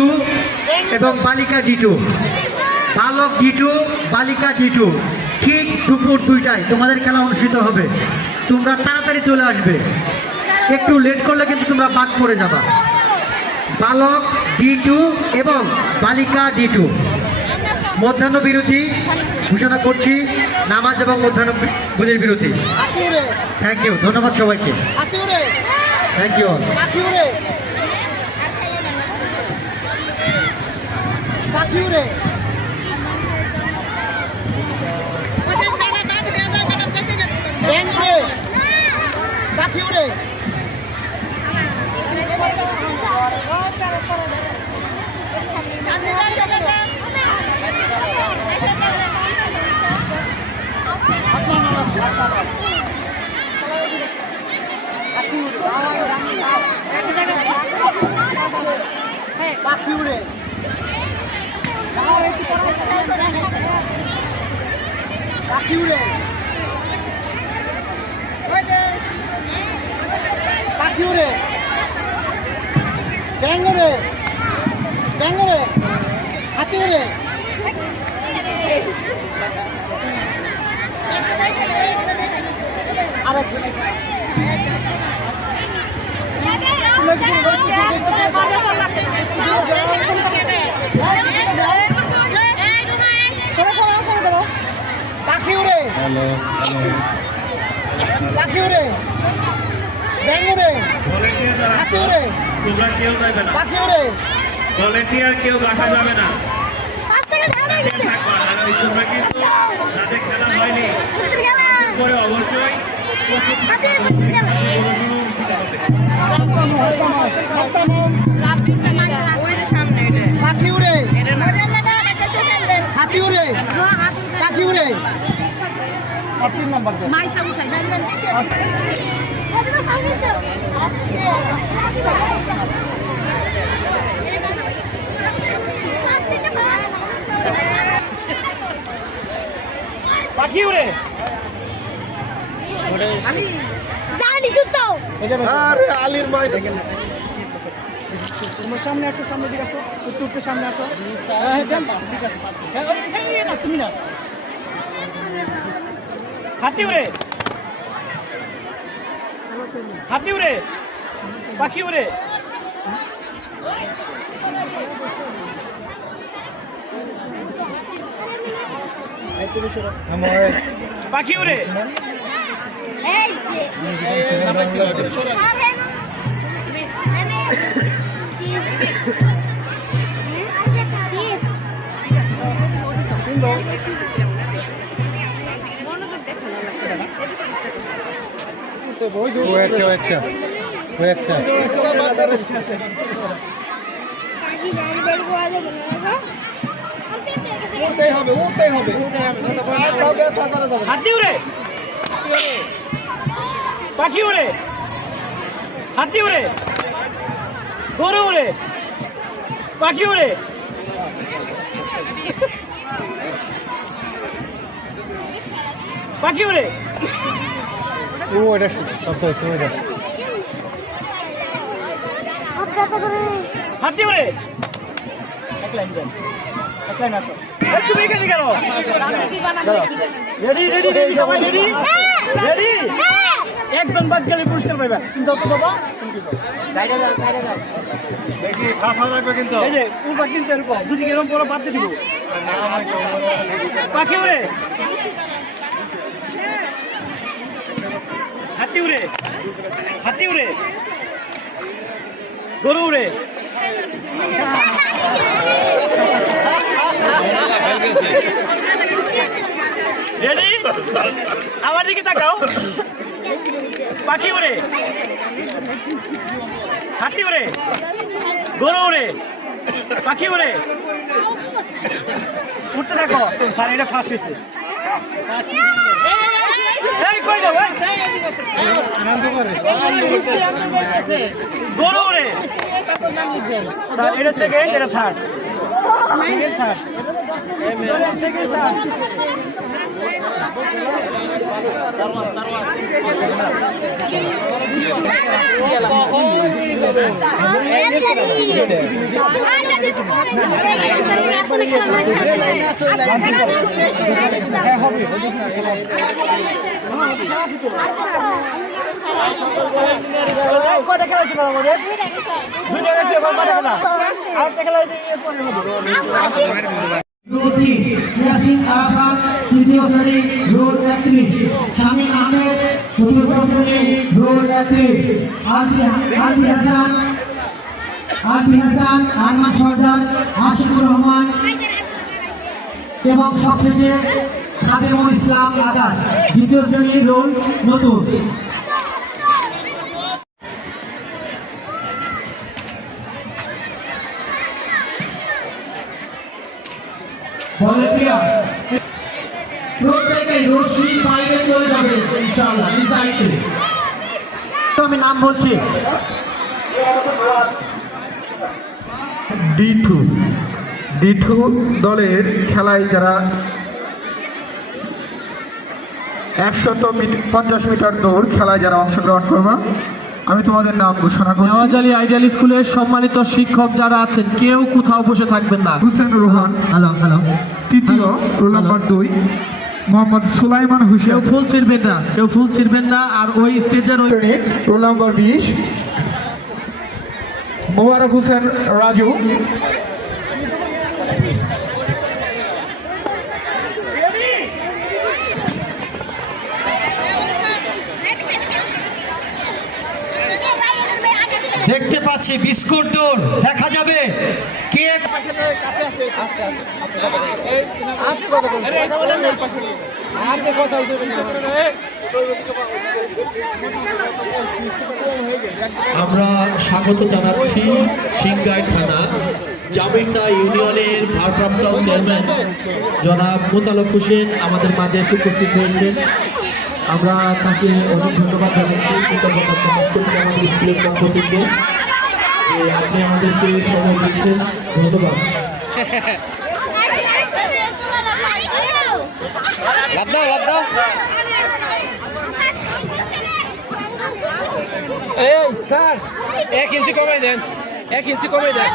এবং বালিকা D2, বালক D2 বালিকা D2 ঠিক দুপুর 2টায় তোমাদের খেলা অনুষ্ঠিত হবে। তোমরা তাড়াতাড়ি চলে আসবে, একটু লেট করলে কিন্তু তোমরা বাদ পড়ে যাবা। বালক D2 এবং বালিকা D2 মধ্যাহ্ন বিরতি ঘোষণা করছি, নামাজ এবং মধ্যাহ্ন ভোজের বিরতি। থ্যাংক ইউ, ধন্যবাদ সবাইকে। Thank you all. ভলেন্টিয়ার কেউ রাখা যাবে না, তোমরা কিন্তু যাদের খেলা হয়নি পরে অবশ্যই পাখি উড়ে আরে আলীর মাই দেখেন তোমার সামনে আসো, সামনে দিকে আসো, একটু সামনে আসো। না তুমি না, হাতি উড়ে, হাতি উড়ে, পাখি উড়ে, পাখি উড়ে, হাতি উড়ে, পাখি উড়ে, হাতি উড়ে, গরু উড়ে, পাখি উড়ে, পাখি উড়ে, হাতি উড়ে, এক লাইন আসো। তুমি এখানে গেল, রেডি রেডি রেডি সবাই রেডি রেডি, একজন বাদ গেলে পুরস্কার পাইবা। কিন্তু তো বাবা সাইডে যাও দেখি ফাঁসা রাখবে কিন্তু এই যে উল্টা কিন্তু এরকম যদি এরকম বড় বাদ দিয়ে দিব। পাখি উড়ে, হাতি উড়ে, হাতি উড়ে, গরু উড়ে, রেডি আমার দিকে তাকাও। পাখি উড়ে, হাতি উড়ে, গরু উড়ে, পাখি উড়ে, উঠতে থাকো। স্যার এটা ফার্স্ট হয়েছে। গরু উড়ে, স্যার এটা সেকেন্ড, এটা থার্ড, থার্ড, সেকেন্ড, থার্ড। কয়টা খেলা ছিল আমাদের? দুইটা গেছে, আরেকটা খেলা রুটি ইয়াসিন আরাফাত তৃতীয় শ্রেণী রোল 31, শামীম আহমেদ চতুর্থ শ্রেণী রোল 31, আলফি হাসান আরমান সর্দার আশিকুর রহমান এবং সবশেষে খাদিমুল ইসলাম আদার দ্বিতীয় শ্রেণী রোল নতুন। ভলেন্টিয়ার প্রত্যেকেই রশ্মি বাইরে চলে যাবে ইনশাআল্লাহ। আমি নাম বলছি D2 দলের খেলায় যারা 150 মিটার দৌড় খেলায় যারা অংশগ্রহণ করবে, আমি তোমাদের নাম ঘোষণা করছি। নেওয়াজ আলী আইডিয়াল স্কুলের সম্মানিত শিক্ষক যারা আছেন কেউ কোথাও বসে থাকবেন না। হুসেন রোহান হ্যালো তৃতীয়, রোল নাম্বার 2 মোহাম্মদ সুলাইমান কেউ হোসেন ফুল ছিড়বেন না। আর ওই স্টেজের রোল নাম্বার 20 মোবারক হোসেন রাজু দেখতে পাচ্ছি বিস্কুট দৌড় দেখা যাবে কে আমরা স্বাগত জানাচ্ছি সিংগাই থানা জামিনটা ইউনিয়নের ভারপ্রাপ্ত চেয়ারম্যান জনাব মোতালেব হোসেন আমাদের মাঝে এসে উপস্থিত হয়েছেন। আমরা তাকে অনেক ধন্যবাদ জানাচ্ছি কৃতজ্ঞতা প্রকাশ করছি আমাদের স্কুলের পক্ষ থেকে যে আপনি আমাদেরকে সময় দিচ্ছেন। ধন্যবাদ। এই স্যার 1 ইঞ্চি কমাই দেন, 1 ইঞ্চি কমাই দেন।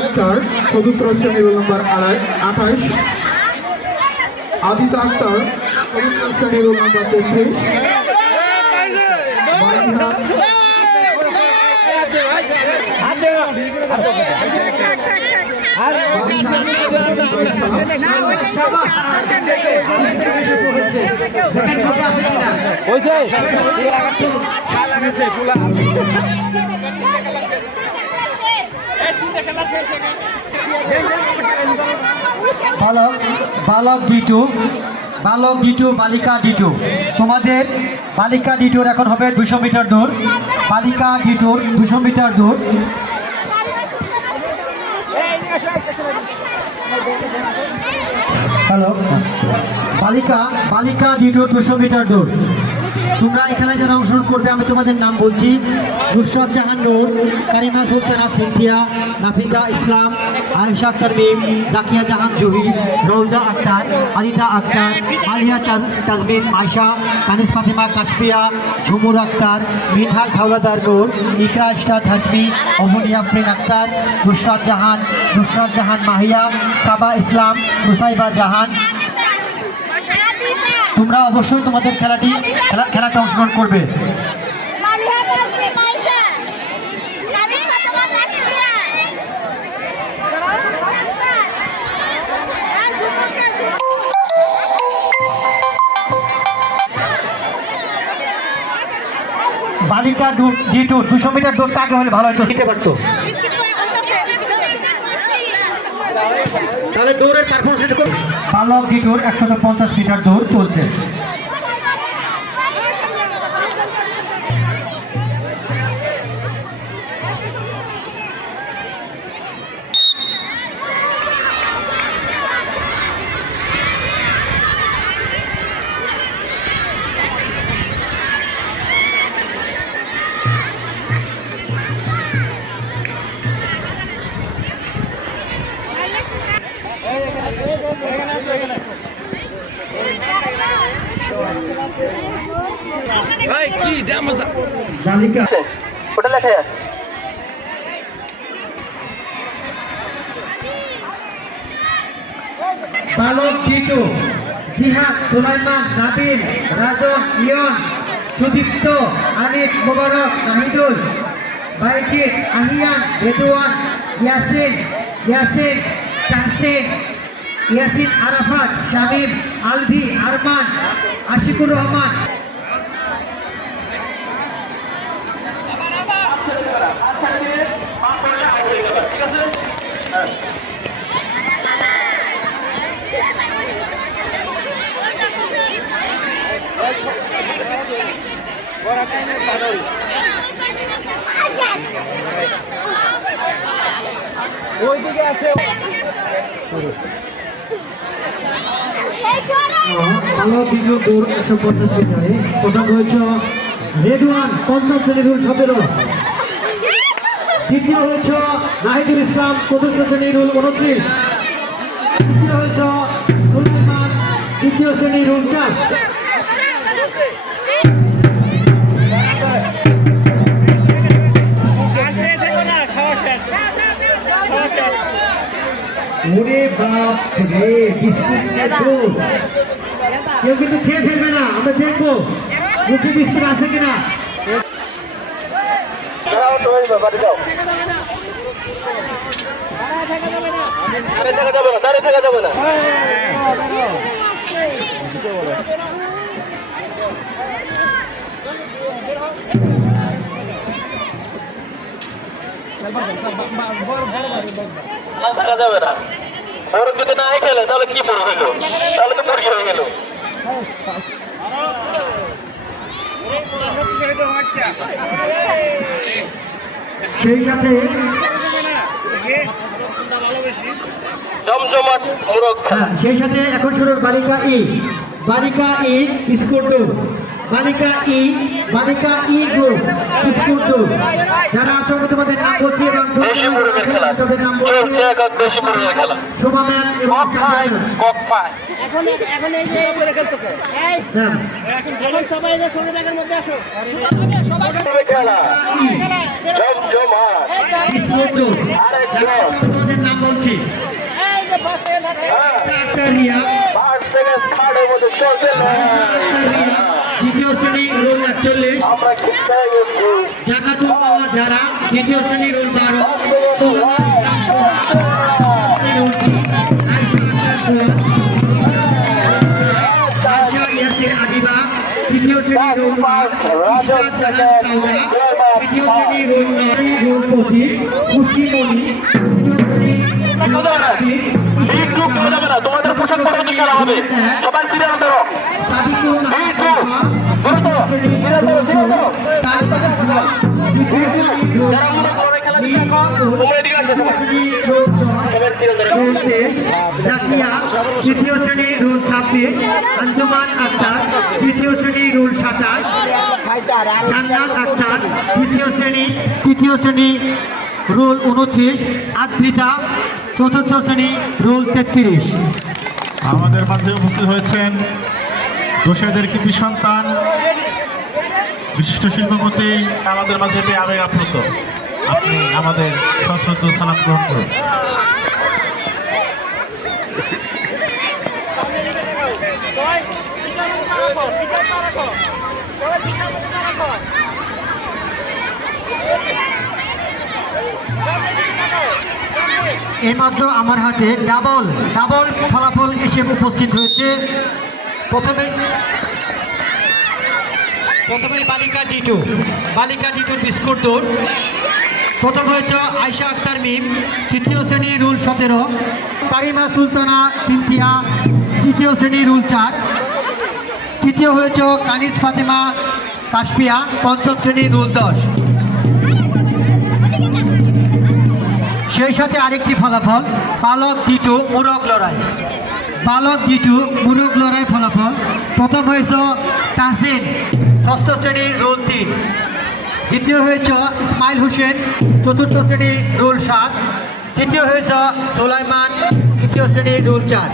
আক্তার চতুর্থ শ্রেণী রোল নাম্বার 28, আদিতা আক্তার চতুর্থ শ্রেণী রোল নাম্বার 33, বালক D2 বালিকা D2 তোমাদের বালিকা D2 এখন হবে 200 মিটার দৌড়। বালিকা D2 200 মিটার দৌড়। বালিকা D2 200 মিটার দৌড়। তোমরা এখানে যারা অংশগ্রহণ করবে আমি তোমাদের নাম বলছি: নুসরাত জাহান নূর, কারিমা সুলতানা সিনথিয়া, নাফিজা ইসলাম, আয়েশা তারমিম, জাকিয়া জাহান জুহি, রৌজা আক্তার, আদিতা আক্তার, আলিয়া তাজমিন আয়শা, কানিস ফাতিমা কাশফিয়া, ঝুমুর আক্তার, মিঠাল হাওলাদার নূর, ইকরা ইশরাত হাসমি, অমনিয়া আফরিন আক্তার, নুসরাত জাহান মাহিয়া, সাবা ইসলাম, মুসাইবা জাহান। তোমরা অবশ্যই তোমাদের খেলাতে অংশগ্রহণ করবে। বালিকা D2 200 মিটার দৌড়টা আগে হলে ভালো হতো, দিতে পারতো। তাহলে দৌড়ের পারফরমেন্স বালক D2 150 মিটার দৌড় চলছে। বালিকা ওটা লেখা বালক টিটু, জিহাদ, সুলাইমান, নাবিল, রাজন, ইয়ন, সুদীপ্ত, আনিস, মোবারক, নাহিদুল, বাইজিদ, আহিয়ান, রেদওয়ান, ইয়াসিন, তাহসিন, ইয়াসিন আরাফাত, শামীম, আলভি, আরমান, আশিকুর রহমান। ভালো দ্বিতীয় দৌড় 150 মিটারে প্রথম হয়েছে রেদওয়ান 50 শ্রেণীর রুল 17, দ্বিতীয় হয়েছে নাহিদুল ইসলাম 4th শ্রেণীর রুল 29, তৃতীয় হয়েছে সুলাইমান 3য় শ্রেণীর রুল 4। ওরে বাপ রে, বিস্কুটের দৌড়। কেউ কিন্তু খেয়ে ফেলবে না, আমরা দেখবো মুখে বিস্কুট আছে কিনা। দাঁড়িয়ে থাকা যাবে না। থাকা যাবে না। বরফ যদি না খেলে তাহলে কি বড় হইলো, তাহলে তো মুরগি হয়ে গেল। সেই সাথে জমজমাট মুরগ। সেই সাথে এখন শুরু বালিকা ই বিস্কুট দৌড়, বালিকা ই গ্রুপ বিস্কুট দৌড়। যারা আছে তোমাদের নাম বলছি এবং তাদের নাম বলছি। শোভা ম্যাম এবং তোমাদের নাম বলছি। দ্বিতীয় শ্রেণী রোল 41, জাকাতুল পাওয়া যারা দ্বিতীয় শ্রেণী রোল 12, আদিবা তৃতীয় শ্রেণী রোল 5, তৃতীয় শ্রেণী রোল 25, খুশিমণি তোমাদের পোশাক পরবর্তী খেলা হবে, সবাই সিরিয়াল ধরো। জাকিয়া তৃতীয় শ্রেণী রুল 26, আঞ্জুমান আক্তার তৃতীয় শ্রেণী রুল 27, জান্নাত আক্তার তৃতীয় শ্রেণী রুল 29, আদ্রিতা চতুর্থ শ্রেণী রুল 33। আমাদের মাঝে উপস্থিত হয়েছেন দোষেদের কৃতি সন্তান বিশিষ্ট শিল্পপতি, আমাদের মাঝে এটি আবেগ আপ্লুত। আপনি আমাদের সশ্রদ্ধ সালাম গ্রহণ করুন। এইমাত্র আমার হাতে ডাবল ফলাফল এসে উপস্থিত হয়েছে। প্রথমে বালিকা ডিটুর বিস্কুট দৌড়। প্রথম হয়েছে আয়শা আক্তার মিম তৃতীয় শ্রেণী রুল 17, কারিমা সুলতানা সিনথিয়া তৃতীয় শ্রেণী রুল 4, তৃতীয় হয়েছে কানিস ফাতেমা কাশপিয়া পঞ্চম শ্রেণী রুল 10। সেই সাথে আরেকটি ফলাফল বালক ডিটু মুরগ লড়াই ফলাফল। প্রথম হয়েছে তাহসিন ষষ্ঠ শ্রেণী রুল 3, দ্বিতীয় হয়েছে ইসমাইল হোসেন চতুর্থ শ্রেণী রুল 7, তৃতীয় হয়েছে সুলাইমান তৃতীয় শ্রেণী রুল 4।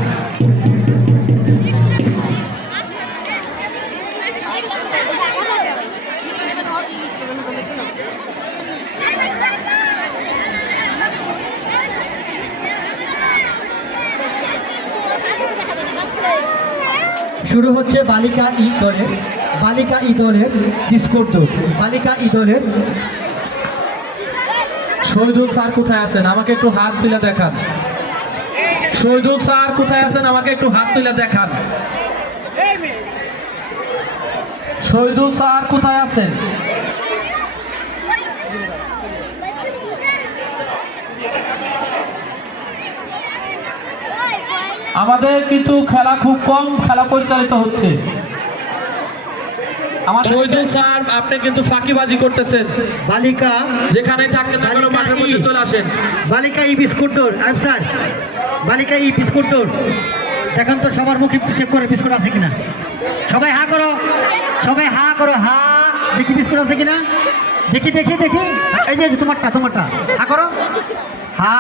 শুরু হচ্ছে বালিকা ই দলের বিস্কুট দৌড়। বালিকা ই দলের শহীদুল স্যার কোথায় আছেন? আমাকে একটু হাত তুলে দেখান। শহীদুল স্যার কোথায় আছেন? আমাকে একটু হাত তুলে দেখান। শহীদুল স্যার কোথায় আছেন? আমাদের কিন্তু খেলা খুব কম খেলা পরিচালিত হচ্ছে। আমার শহীদুল স্যার আপনি কিন্তু ফাঁকিবাজি করতেছেন। বালিকা যেখানে থাকেন না কেন মাঠের মধ্যে চলে আসেন। বালিকা ই বিস্কুট দৌড়। স্যার, বালিকা ই বিস্কুট দৌড়। এখন তো সবার মুখে চেক করে বিস্কুট আছে কিনা। সবাই হা করো, সবাই হা করো, হা। দেখি বিস্কুট আছে কিনা, দেখি দেখি দেখি। এই যে তোমারটা হা করো, হা।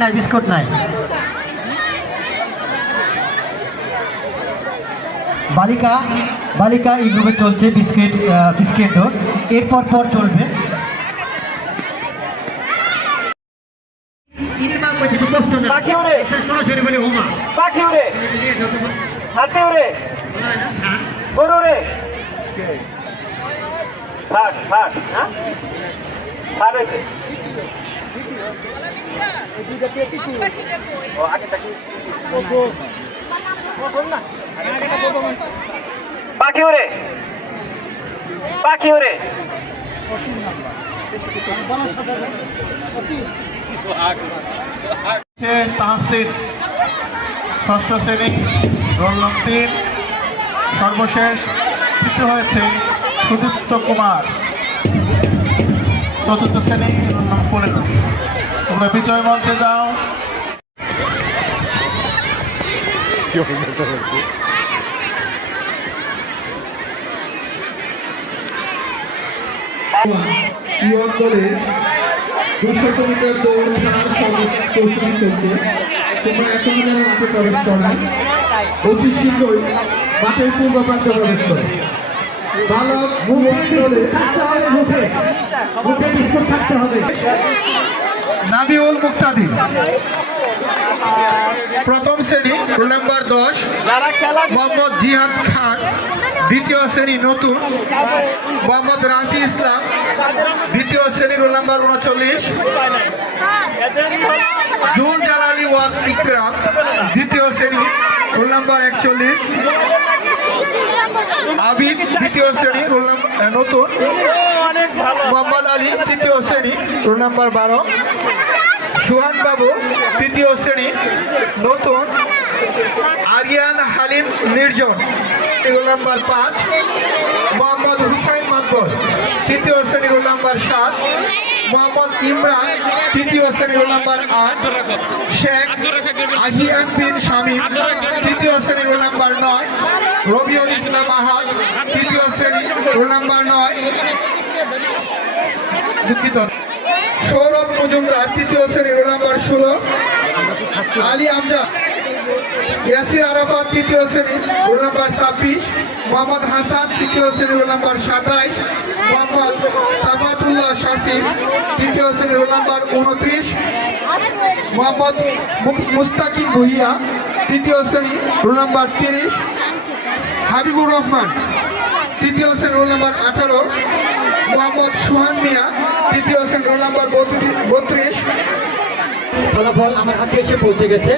নাই বিস্কুট নাই। বালিকা এই গ্রুপে চলছে বিস্কিট দৌড়। এরপর চলবে পাখি উড়ে, সরাসরি বলে হুমা। পাখি উড়ে, হাতে উড়ে, গরু উড়ে, ফাট হয়েছে। পাখি উড়ে, তাহসিন ষষ্ঠ শ্রেণী রোল নং 3। সর্বশেষ তৃতীয় হয়েছে সুদীপ্ত কুমার চতুর্থ শ্রেণী রোল নং 15। তোমরা বিজয় মঞ্চে যাও। এই অঞ্চলে 200 মিটার দৌড় খেলার প্রস্তুতি চলছে। তোমরা এখন যারা মাঠে প্রবেশ করো, অতি শীঘ্রই মাঠের পূর্ব প্রান্তে প্রবেশ করো। বালক মুখে বিস্কুট থাকতে হবে। নাবিউল মুক্তাদি প্রথম শ্রেণী রোল নাম্বার 10। মোহাম্মদ জিহাদ খান দ্বিতীয় শ্রেণী নতুন। মোহাম্মদ রাফি ইসলাম দ্বিতীয় শ্রেণী রোল নাম্বার 39। জুল জালালি ওয়াল ইকরাম দ্বিতীয় শ্রেণী রোল নাম্বার 41। আবিদ দ্বিতীয় শ্রেণী রোল নাম্বার নতুন। মোহাম্মদ আলী তৃতীয় শ্রেণী রোল নাম্বার 12। সুহান বাবু তৃতীয় শ্রেণী নতুন। আরিয়ান হালিম নির্জন রোল নাম্বার 5। মোহাম্মদ হুসাইন মাকবর তৃতীয় শ্রেণী রোল নাম্বার 7। মোহাম্মদ ইমরান তৃতীয় শ্রেণী রোল নাম্বার 8। শেখ আহিয়ান বিন শামীম তৃতীয় শ্রেণী রোল নাম্বার 9। রবিউল ইসলাম আহাদ তৃতীয় শ্রেণী রোল নাম্বার 9। দুঃখিত। সৌরভ মজুমদার তৃতীয় শ্রেণী রোল নাম্বার 16। আলী আমজা ইয়াসির আরাফাত তৃতীয় শ্রেণী রোল নাম্বার 26। মোহাম্মদ হাসান তৃতীয় শ্রেণী রোল নাম্বার 27। মোহাম্মদ সাফাতুল্লাহ শাফি তৃতীয় শ্রেণী রোল নাম্বার 29। মোহাম্মদ মুস্তাকিম ভুইয়া তৃতীয় শ্রেণী রোল নাম্বার 30। হাবিবুর রহমান তৃতীয় শ্রেণী রোল নাম্বার 18। মোহাম্মদ সুহান মিয়া তৃতীয় শ্রেণী রোল নাম্বার 32। ফলাফল আমার হাতে এসে পৌঁছে গেছে।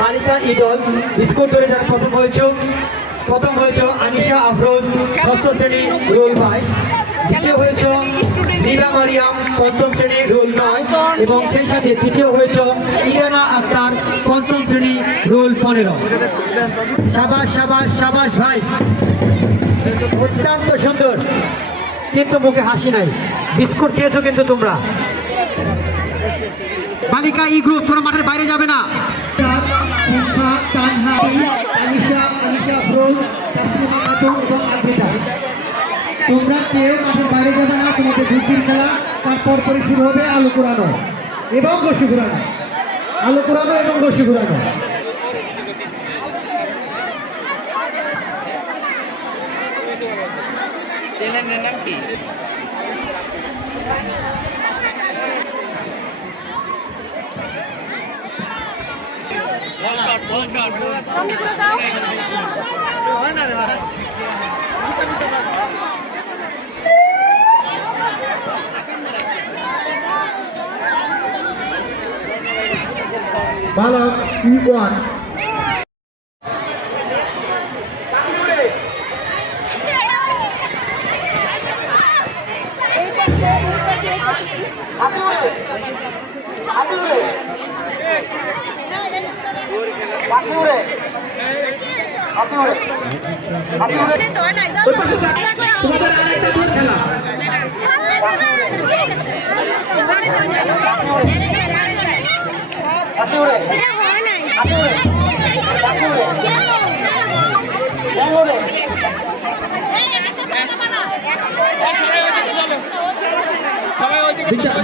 বালিকা ই দল বিস্কুট ধরে যারা প্রথম হয়েছে আনিশা আফরোজ ষষ্ঠ শ্রেণী রোল 5। দ্বিতীয় হয়েছে নীলা মারিয়াম পঞ্চম শ্রেণী রোল 9 এবং সেই সাথে তৃতীয় হয়েছে ইরানা আক্তার পঞ্চম শ্রেণী রোল 15। সাবাস সাবাস সাবাস ভাই, অত্যন্ত সুন্দর, কিন্তু মুখে হাসি নাই। বিস্কুট খেয়েছো কিন্তু তোমরা। বালিকা ই গ্রুপ তোমরা মাঠের বাইরে যাবে না। তোমরা কেউ মাঠের বাইরে যাবে না। তোমাদের যুক্তির খেলা, তারপর পরে শুরু হবে আলো কুড়ানো এবং রশি ঘুরানো। আলো কুড়ানো এবং রশি ঘুরানো। চ্যানেলের নাম কি? বালক E1 তোমাদের আরেকটা জোর খেলা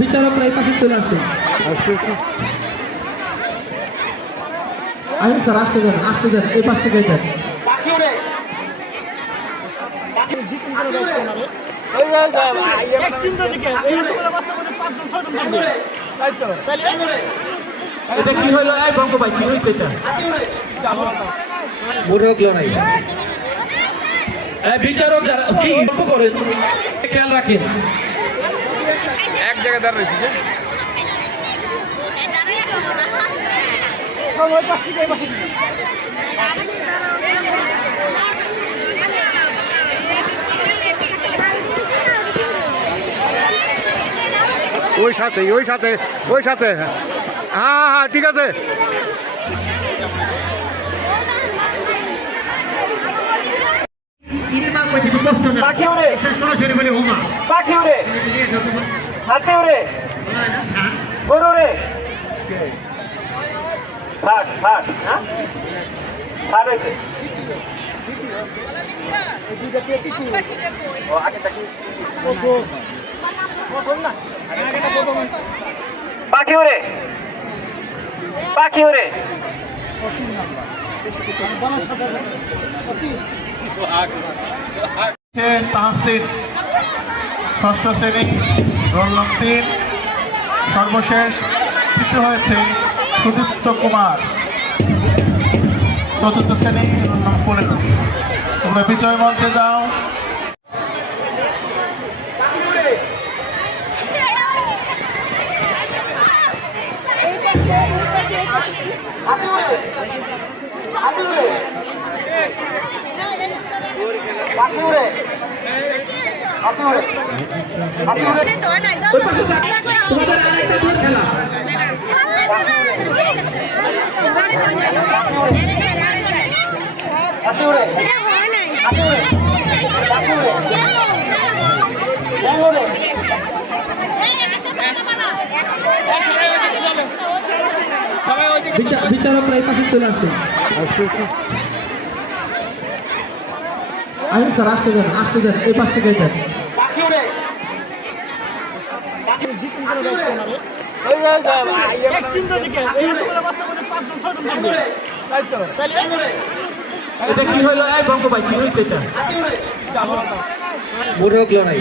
বিচারকরা এই পাশে চলে আসে আমি স্যার আসতে দেন এই পাশ থেকে দেন এটা কি হলো এই বঙ্গ ভাই কি হয়েছে এটা মরে গেল নাই বিচারক যারা কি গল্প করেন খেয়াল রাখেন এক জায়গায় দাঁড় রয়েছে ওই সাথে হ্যাঁ ঠিক আছে পাখি উড়ে সরাসরি বলে হুমা পাখি উড়ে হাতে উড়ে গরু উড়ে ফাট হ্যাঁ ফাট হয়েছে ও আগে থাকি পাখি উড়ে তাহসিন ষষ্ঠ শ্রেণী রোল নং 3 সর্বশেষ তৃতীয় হয়েছে সুদীপ্ত কুমার চতুর্থ শ্রেণী রোল নং 15 তোমরা বিজয় মঞ্চে যাও তোমাদের আরেকটা জোর খেলা বিচারকরা এই পাশে চলে আসে আমি স্যার আসতে দেন এই পাশ থেকে দেন এটা কি হলো এই বঙ্গ ভাই কি হয়েছে এটা মরে গেল নাই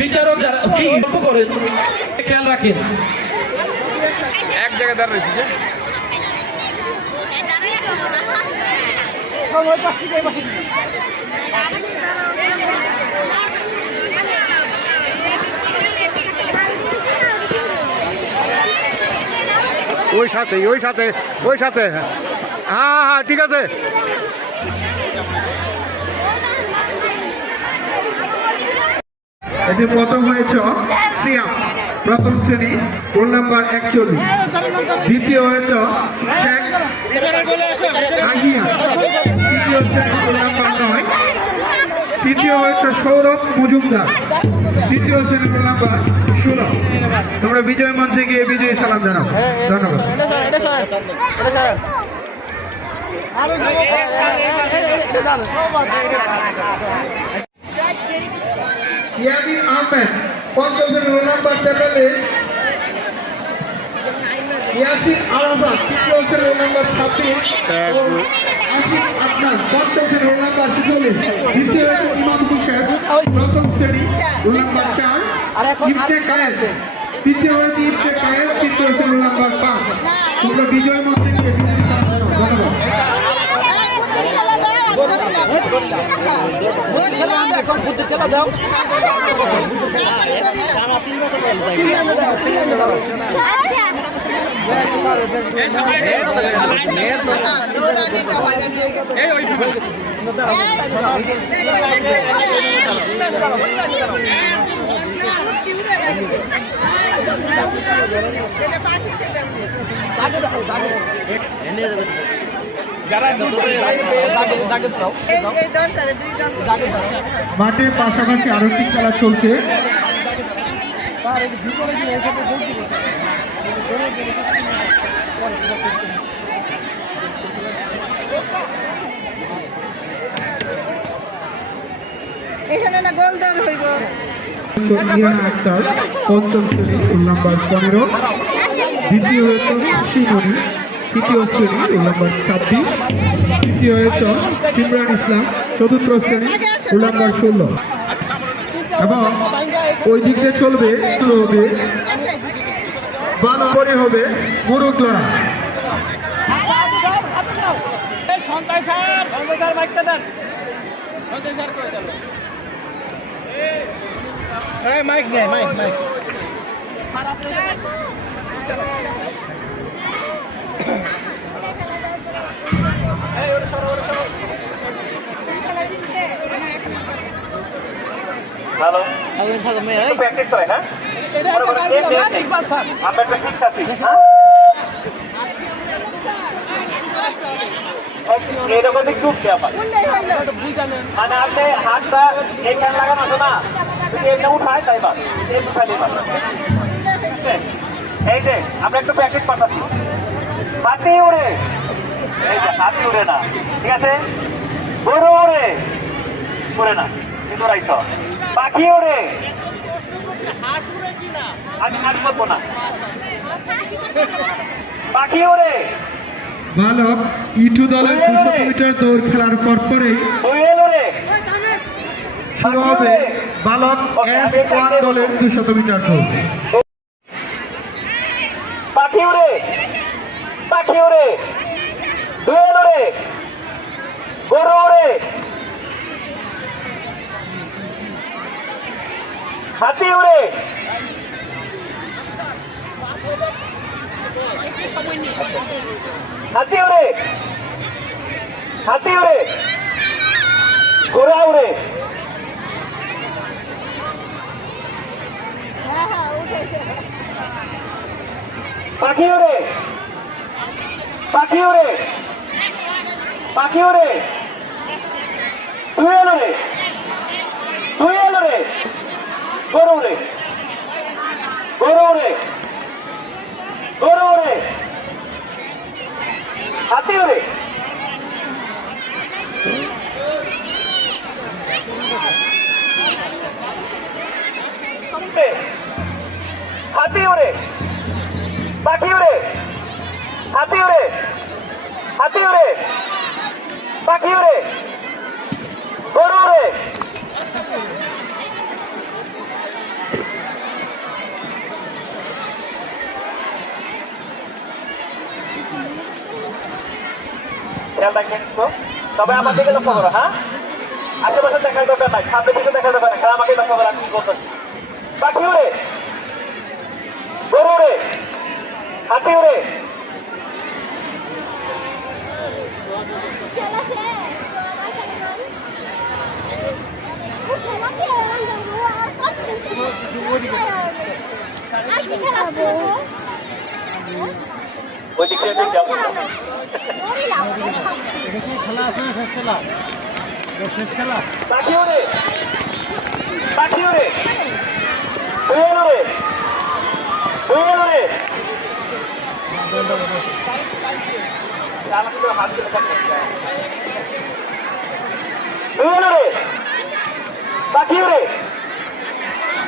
বিচারক যারা কি গল্প করেন খেয়াল রাখেন এক জায়গায় দাঁড় রয়েছে ওই সাথে হ্যাঁ ঠিক আছে এটি প্রথম হয়েছে সিয়াম প্রথম শ্রেণী রোল নাম্বার 41 দ্বিতীয় হয়েছে আগিয়া তৃতীয় শ্রেণী রোল নাম্বার 9 তৃতীয় হয়েছে সৌরভ মজুমদার তৃতীয় শ্রেণী রোল নাম্বার 16 তোমরা বিজয় মঞ্চে গিয়ে বিজয়ী সালাম জানাও ধন্যবাদ ইয়ামিন আহমেদ পঞ্চম শ্রেণী রোল নাম্বার 43 ইয়াসিন আরাফাত তৃতীয় শ্রেণী রোল নাম্বার 26 আসিফ আদনান পঞ্চম শ্রেণী রোল নাম্বার 46 দ্বিতীয় ইমাম হুসেন প্রথম শ্রেণী রোল নাম্বার 4 ইবনে কায়েস তৃতীয় ইবনে কায়েস তৃতীয় শ্রেণী রোল নাম্বার 5 তোমরা বিজয় মঞ্চে মাঠে পাশাপাশি আরো একটি খেলা চলছে। এখানে না গোলদার হইব। ইরানা আক্তার পঞ্চম শ্রেণী রোল নাম্বার 15, দ্বিতীয় হয়েছে শিমনি তৃতীয় শ্রেণী রোল নাম্বার 26, তৃতীয় হয়েছে সিমরান ইসলাম চতুর্থ শ্রেণী রোল নাম্বার 16 এবং ওই দিক দিয়ে চলবে হবে বালপরে হবে মুরুগ লড়া। হ্যালো প্র্যাকটিস করে হ্যাঁ আমরা একটা ঠিক আছি হ্যাঁ এরকম একটু মানে আপনি হাতটা এখানে লাগানো আছে না যদি এটা উঠায় তাই বাস এই উঠাইলে বাস এই যে আমরা একটু প্র্যাকটিস পাঠাচ্ছি হাতি উড়ে এই যে হাতি উড়ে না ঠিক আছে গরু উড়ে উড়ে না কিন্তু রাইছ পাখি ওড়ে আমি হাত করবো না পাখি ওড়ে বালক ইটু দলের 200 মিটার দৌড় খেলার পরপরেই শুরু হবে বালক F1 দলের 200 মিটার দৌড়। পাখি ওড়ে পাখি ওড়ে দোয়েল ওড়ে গরু ওড়ে হাতি উড়ে হাতি উড়ে হাতি উড়ে ঘোড়া উড়ে পাখি উড়ে পাখি উড়ে পাখি উড়ে দুয়েল উড়ে দুয়েল উড়ে গরু উড়ে গরু উড়ে গরু উড়ে হাতি উড়ে হাতি উড়ে পাখি উড়ে হাতি উড়ে হাতি উড়ে পাখি উড়ে গরু উড়ে তবে আমার দিকে লক্ষ্য করো হ্যাঁ আশেপাশে দেখার দরকার নাই সামনে দিকে দেখার দরকার নাই আমাকে লক্ষ্য করো আমি বলতেছি পাখি উড়ে গরু উড়ে হাতি উড়ে ওই দিকে যাবো পাখি উড়ে পাখি উড়ে দোয়েল উড়ে দোয়েল উড়ে দোয়েল উড়ে পাখি উড়ে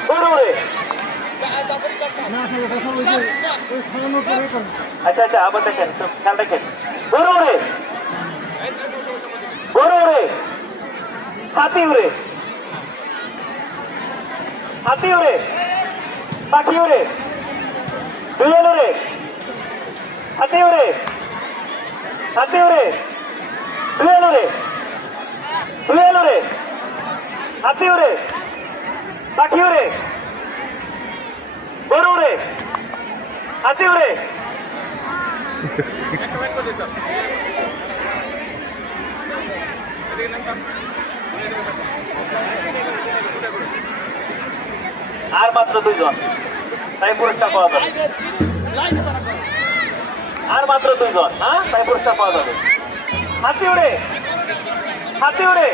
গরু উড়ে আচ্ছা আচ্ছা আবার দেখেন খেয়াল দেখেন গরু উড়ে গরু উড়ে হাতি উড়ে হাতি উড়ে পাখি উড়ে দোয়েল উড়ে হাতি উড়ে হাতি উড়ে দোয়েল উড়ে দুয়েল উড়ে, হাতি উড়ে, পাখি উড়ে, গরু উড়ে, হাতি উড়ে, আর মাত্র 2 জন, তাই পুরস্কার পাওয়া যাবে। আর মাত্র 2 জন, হ্যাঁ, তাই পুরস্কার পাওয়া যাবে। হাতি উড়ে, হাতি উড়ে,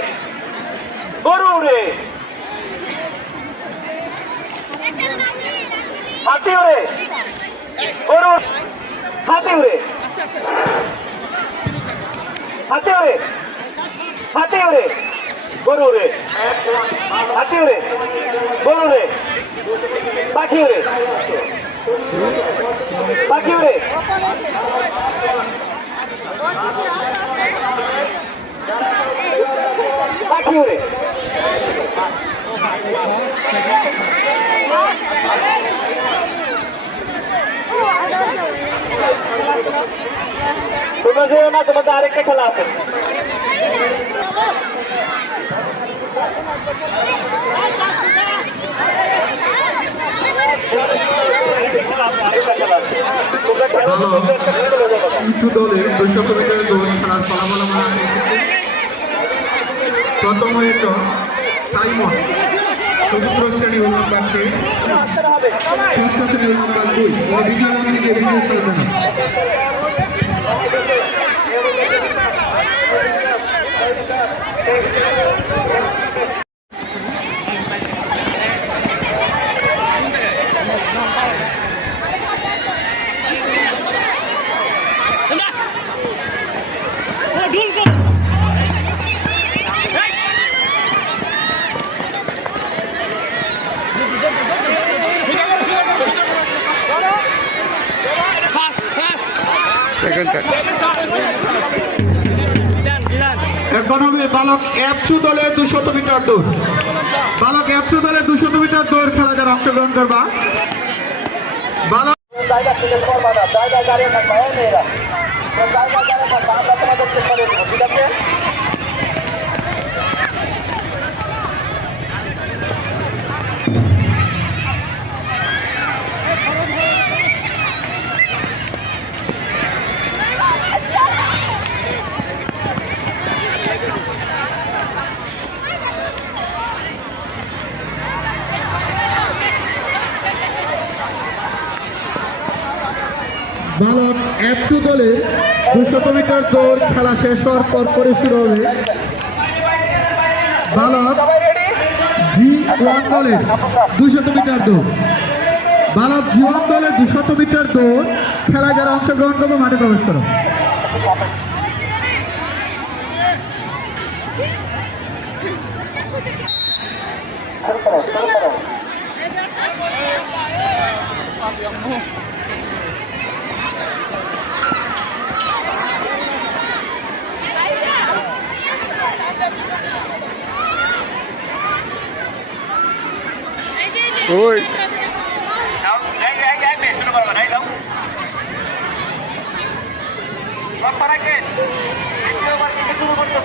গরু উড়ে, হাতি উড়ে, গরু, হাতি উড়ে, হাতি উড়ে, হাতি উড়ে, গরু উড়ে, হাতি উড়ে, গরু উড়ে, পাখি উড়ে, পাখি উড়ে, পাখি উড়ে, তোমরা যেও না, তোমাদের আরেকটা খেলা আছে। উঁচু দলের 200 মিটার দৌড় খেলার ফলাফল আমরা প্রথম হয়েছে সাইমন চতুর্থ শ্রেণী অনুপাতকে ষষ্ঠ শ্রেণী অনুপাত 2 ভিডিও থেকে ভিডিও করবেন। এখন হবে বালক F2 দলের 200 মিটার দৌড়। বালক F2 দলের 200 মিটার দৌড় খেলা যারা অংশগ্রহণ করবা। বালক জায়গা থেকে করবা না, জায়গায় দাঁড়িয়ে থাকবা, এই মেয়েরা জায়গায় দাঁড়িয়ে থাকবা, আমরা তোমাদেরকে করে দেবো, ঠিক আছে? বালক F2 দলের 200 মিটার দৌড় খেলা শেষ হওয়ার পর পরে শুরু হবে বালক G1 দলের 200 মিটার দৌড়। বালক G1 দলের 200 মিটার দৌড় খেলা যারা অংশগ্রহণ করবে মাঠে প্রবেশ করো। ওই শুরু করবো না, যাও শুরু করতে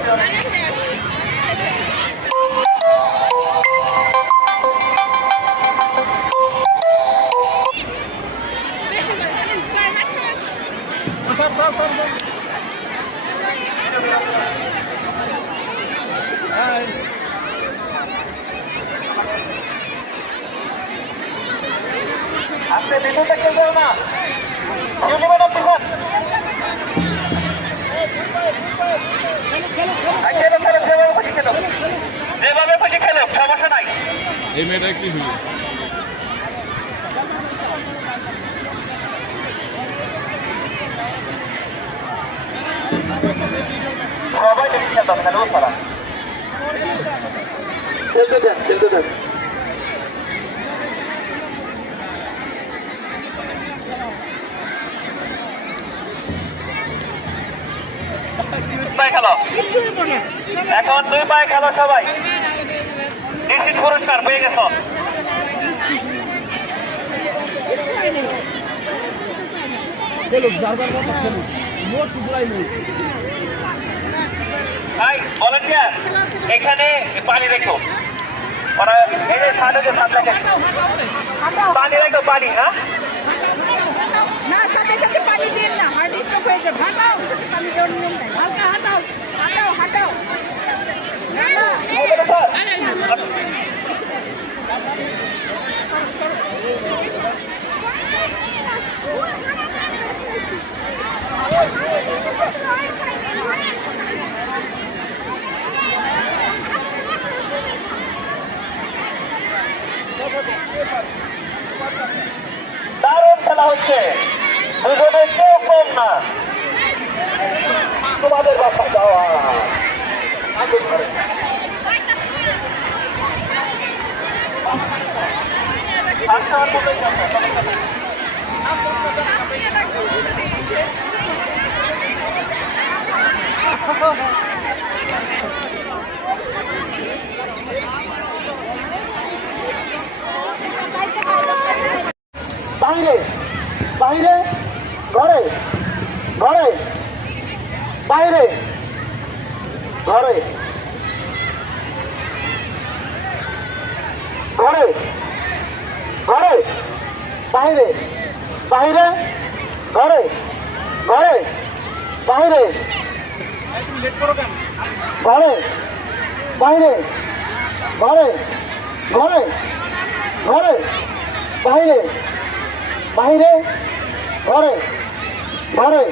আপনি বিদ্যুৎ খেলবে না, যেভাবে খুশি খেলো, সমস্যা নাই। এই মেয়েটা কি হলো? সবাই দেখি খেলতাম, খেলো সারা খেলতে দেন, খেলতে দেন। খেলো এখন 2 পায়ে খেলো সবাই, নিশ্চিত পুরস্কার পেয়ে গেছ। ভাই ভলান্টিয়ার এখানে পানি রেখো ওরা এই যে ছাদে যে ছাদ রেখে পানি রেখো পানি হ্যাঁ না সাথে সাথে পানি দিন না হার্ট স্ট্রোক হয়েছে হাঁটাও পানি জন্য হালকা হাঁটাও হাঁটাও হাঁটাও দারুণ খেলা হচ্ছে দুজনে কেউ কম না তোমাদের বাসা যাওয়া বাইরে বাইরে ঘরে ঘরে বাইরে ঘরে ঘরে ঘরে বাইরে বাইরে ঘরে ঘরে বাইরে ঘরে বাইরে ঘরে ঘরে ঘরে বাইরে বাইরে ঘরে ঘরে